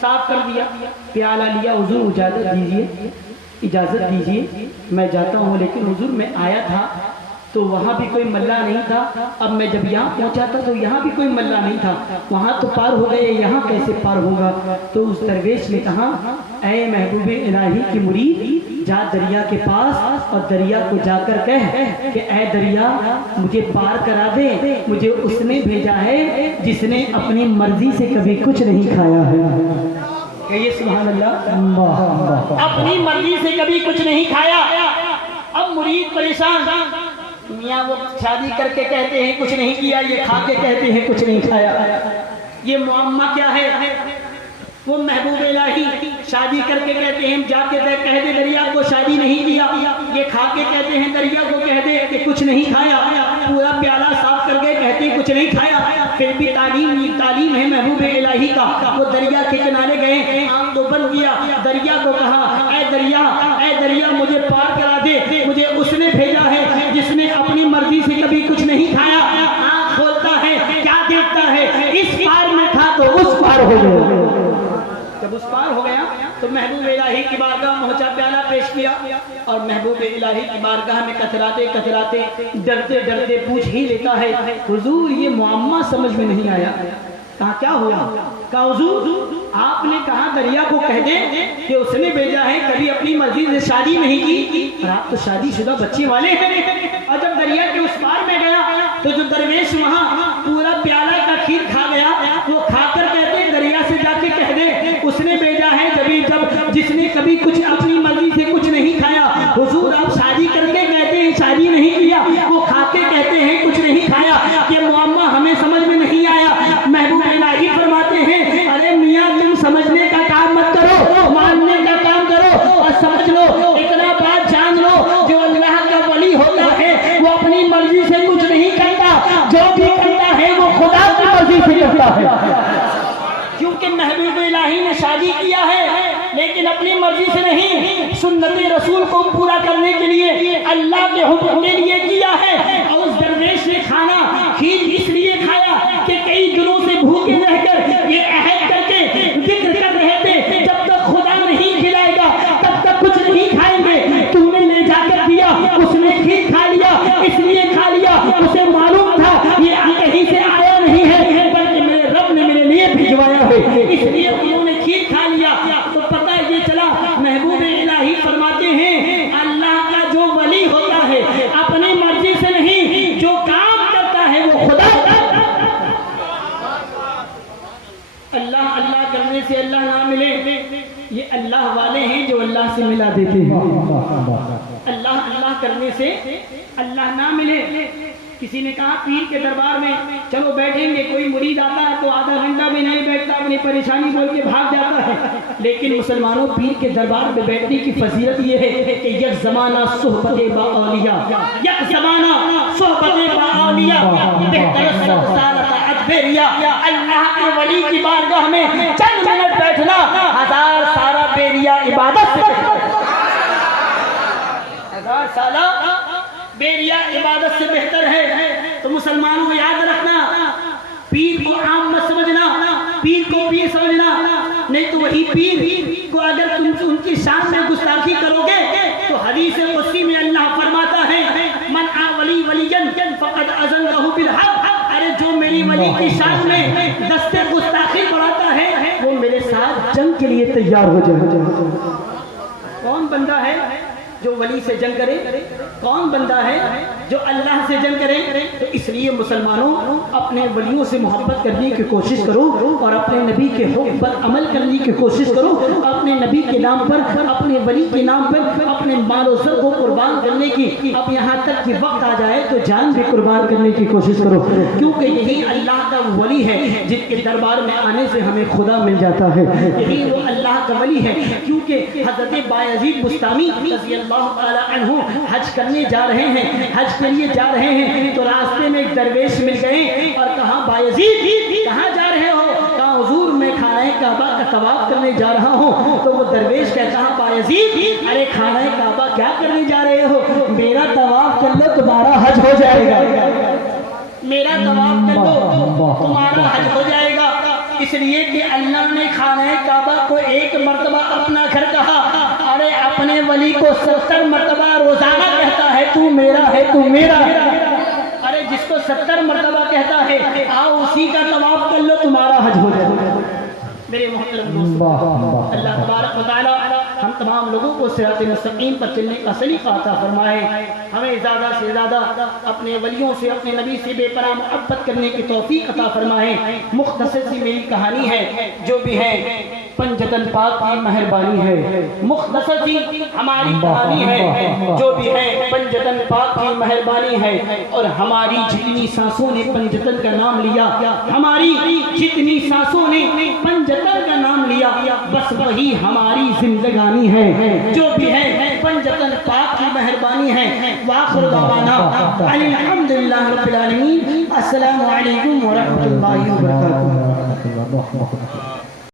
صاف کر دیا پیالہ لیا۔ حضور اجازت دیجئے، اجازت دیجئے میں جاتا ہوں، لیکن حضور میں آیا تھا تو وہاں بھی کوئی ملہ نہیں تھا، اب میں جب یہاں پہنچا تھا تو یہاں بھی کوئی ملہ نہیں تھا، وہاں تو پار ہو گئے یہاں کیسے پار ہوگا؟ تو اس درویش نے کہا اے محبوب الہی کی مرید جا دریا کے پاس اور دریا کو جا کر کہہ کہ اے دریا مجھے پار کرا دے، مجھے اس نے بھیجا ہے جس نے اپنی مرضی سے کبھی کچھ نہیں کھایا ہے۔ کہیے سبحان اللہ، اپنی مرضی سے کبھی کچھ نہیں کھایا۔ اب مرید پریشان، میاں وہ شادی کر کے کہتے ہیں کچھ نہیں کیا، یہ کھا کے کہتے ہیں کچھ نہیں کھایا، یہ معمہ کیا ہے؟ وہ محبوب الہی شادی کر کے کہتے ہیں جا کے کہہ دے دریا کو شادی نہیں کیا، یہ کھا کے کہتے ہیں دریا کو کہہ دے کہ کچھ نہیں کھایا، پورا پیالہ صاف کر کے کہتے ہیں کچھ نہیں کھایا، پھر بھی تعلیم ہے محبوب الہی کا۔ وہ دریا کے کنارے گئے، آنکھ تو بند کیا، دریا کو کہا اے دریا مجھے پار کرا دے، مجھے اس نے بھیجا ہے جس نے اپنی مرضی سے کبھی کچھ نہیں کھایا۔ آنکھ کھولتا ہے کیا دیکھتا ہے؟ اس پار میں تھا تو اس پار ہو گیا۔ جب اس پار ہو گیا تو محبوب الہی کی بارگاہ پہنچا، پیالہ پیش کیا اور محبوب الہی کی بارگاہ میں کتراتے ڈرتے پوچھ ہی لیتا ہے حضور یہ معمہ سمجھ میں نہیں آیا۔ کہا کیا ہوا؟ کہا حضور آپ نے کہا دریا کو کہہ دے کہ اس نے بھیجا ہے، کبھی اپنی مرضی سے شادی نہیں کی، اور آپ تو شادی شدہ بچے والے ہیں۔ اور جب دریا کے اس پار میں گیا تو جو درویش وہاں پورا پیالہ کا کھیر کھا گیا، وہ کھا کر کہتے ہیں دریا سے جا کے کہہ دے اس نے بھیجا ہے جب جس نے کبھی کچھ اپنی مرضی سے کچھ نہیں کھایا۔ حضور آپ شادی کر کے کہتے ہیں شادی نہیں کیا، وہ کھا کے کہتے ہیں کچھ نہیں کھایا، یہ معمہ ہمیں سمجھ میں نہیں آیا۔ محبوب الہی فرماتے ہیں ارے میاں تم سمجھنے کا کام مت کرو، ماننے کا کام کرو اور سمجھ لو، اتنا بات جان لو جو اللہ کا ولی ہوتا ہے وہ اپنی مرضی سے کچھ نہیں کرتا، جو بھی کرتا ہے وہ خدا کی مرضی سے کرتا ہے۔ کیونکہ محبوب الہی نے شادی کیا ہے لیکن اپنی مرضی سے نہیں، سنت رسول کو پورا کرنے کے لیے اللہ کے حکم کے لیے کیا ہے۔ اور اس درویش نے کھانا کھیر اس لیے کھایا کہ کئی دنوں سے بھوکے رہ کر یہ عہد کر کے ذکر کر رہے تھے جب تک خدا نہیں کھلائے گا تب تک کچھ نہیں کھائیں گے، تو نے لے جا کر دیا، اس نے کھیر کھا لیا، اس لیے کھا لیا، اسے معلوم تھا یہ کہیں سے آیا نہیں ہے بلکہ میرے رب نے میرے لیے بھجوایا ہے، اس لیے انہوں نے کھیر کھا لیا۔ تو پتہ یہ چلا محبوب الہی فرماتے ہیں اللہ کا جو ولی ہوتا ہے اپنی مرضی سے نہیں، جو کام کرتا ہے وہ خدا۔ اللہ کرنے سے اللہ نہ ملے، یہ اللہ والے ہیں جو اللہ سے ملا دیتے ہیں۔ اللہ کرنے سے اللہ نہ ملے۔ کسی نے کہا پیر کے دربار میں چلو بیٹھیں گے، کوئی مرید آتا ہے تو آدھا گھنٹہ بھی نہیں بیٹھتا، اپنی پریشانی بول کے بھاگ جاتا ہے، لیکن مسلمانوں پیر کے دربار میں بیٹھنے کی فضیلت یہ ہے کہ یک زمانہ صحبت با اولیاء، یک زمانہ صحبت با اولیاء بہتر سالت ادبیریا۔ اللہ کے ولی کی بارگاہ میں چند منٹ بیٹھنا 1000 سالہ بیریا عبادت سے، 1000 سالہ بیریا عبادت سے بہتر ہے۔ تو مسلمانوں یاد رکھنا، پیر کو عام مت سمجھنا، پیر کو پیر سمجھنا نہیں، تو وہی پیر کو اگر تم ان کی شان میں گستاخی کرو گے تو حدیث قدسی میں اللہ فرماتا ہے من ولی ولین فقد اذنہ بالحق، ارے جو میری ولی کی شان میں دست گستاخی بڑھاتا ہے وہ میرے ساتھ کے لیے تیار ہو جائے. کون بندہ ہے جو ولی سے جنگ کرے؟ کون بندہ ہے جو اللہ سے جنگ کرے؟ تو اس لیے مسلمانوں اپنے ولیوں سے محبت کرنے کی کوشش کرو اور اپنے نبی کے حکم پر عمل کرنے کی کوشش کرو. اپنے نبی کے نام پر، اپنے ولی کے نام پر اپنے مال و زر کو قربان کرنے کی، اب یہاں تک کہ وقت آ جائے تو جان بھی قربان کرنے کی کوشش کرو، کیونکہ یہی اللہ کا ولی ہے جن کے دربار میں آنے سے ہمیں خدا مل جاتا ہے. یہی وہ اللہ کا ولی ہے، کیونکہ حضرت بایزید بستامی رضی اللہ تعالی عنہ حج کرنے جا رہے ہیں، حج کے لیے جا رہے ہیں، تو راستے میں ایک درویش مل گئے اور کہا بایزید کہاں جا رہے ہو؟ کہا حضور میں خانہ کعبہ کا طواف کرنے جا رہا ہوں. تو وہ درویش کہتا ہے بایزید ارے خانہ کعبہ کیا کرنے جا رہے ہو؟ میرا طواف کر لو تمہارا حج ہو جائے گا، میرا طواف کر لو تمہارا حج ہو جائے گا. اس لیے کہ اللہ نے خانہ کعبہ کو ایک مرتبہ اپنا گھر کہا، ارے اپنے ولی کو 70 مرتبہ روزانہ کہتا ہے تو میرا ہے تو میرا. ارے جس کو 70 مرتبہ کہتا ہے آؤ اسی کا طواف کر لو تمہارا حج ہو جائے گا. میرے محترم دوستو، اللہ تبارک و تعالی ہم تمام لوگوں کو صراط مستقیم پر چلنے کا سلیقہ عطا فرمائے. ہمیں زیادہ سے زیادہ اپنے ولیوں سے، اپنے نبی سے بے پناہ محبت کرنے کی توفیق عطا فرمائے. مختصر سی میری کہانی ہے، جو بھی ہے پنجتن پاک کی مہربانی ہے. مختصر سی ہماری کہانی ہے، جو بھی ہے پنجتن پاک کی مہربانی ہے. اور ہماری جتنی سانسوں نے پنجتن کا نام لیا، ہماری جتنی سانسوں نے پنجتن کا نام لیا، بس وہی ہماری زندگانی ہے. جو بھی ہے پنجتن پاک کی مہربانی ہے. وآخر دعوانا الحمدللہ رب العالمین. السلام علیکم ورحمۃ اللہ وبرکاتہ.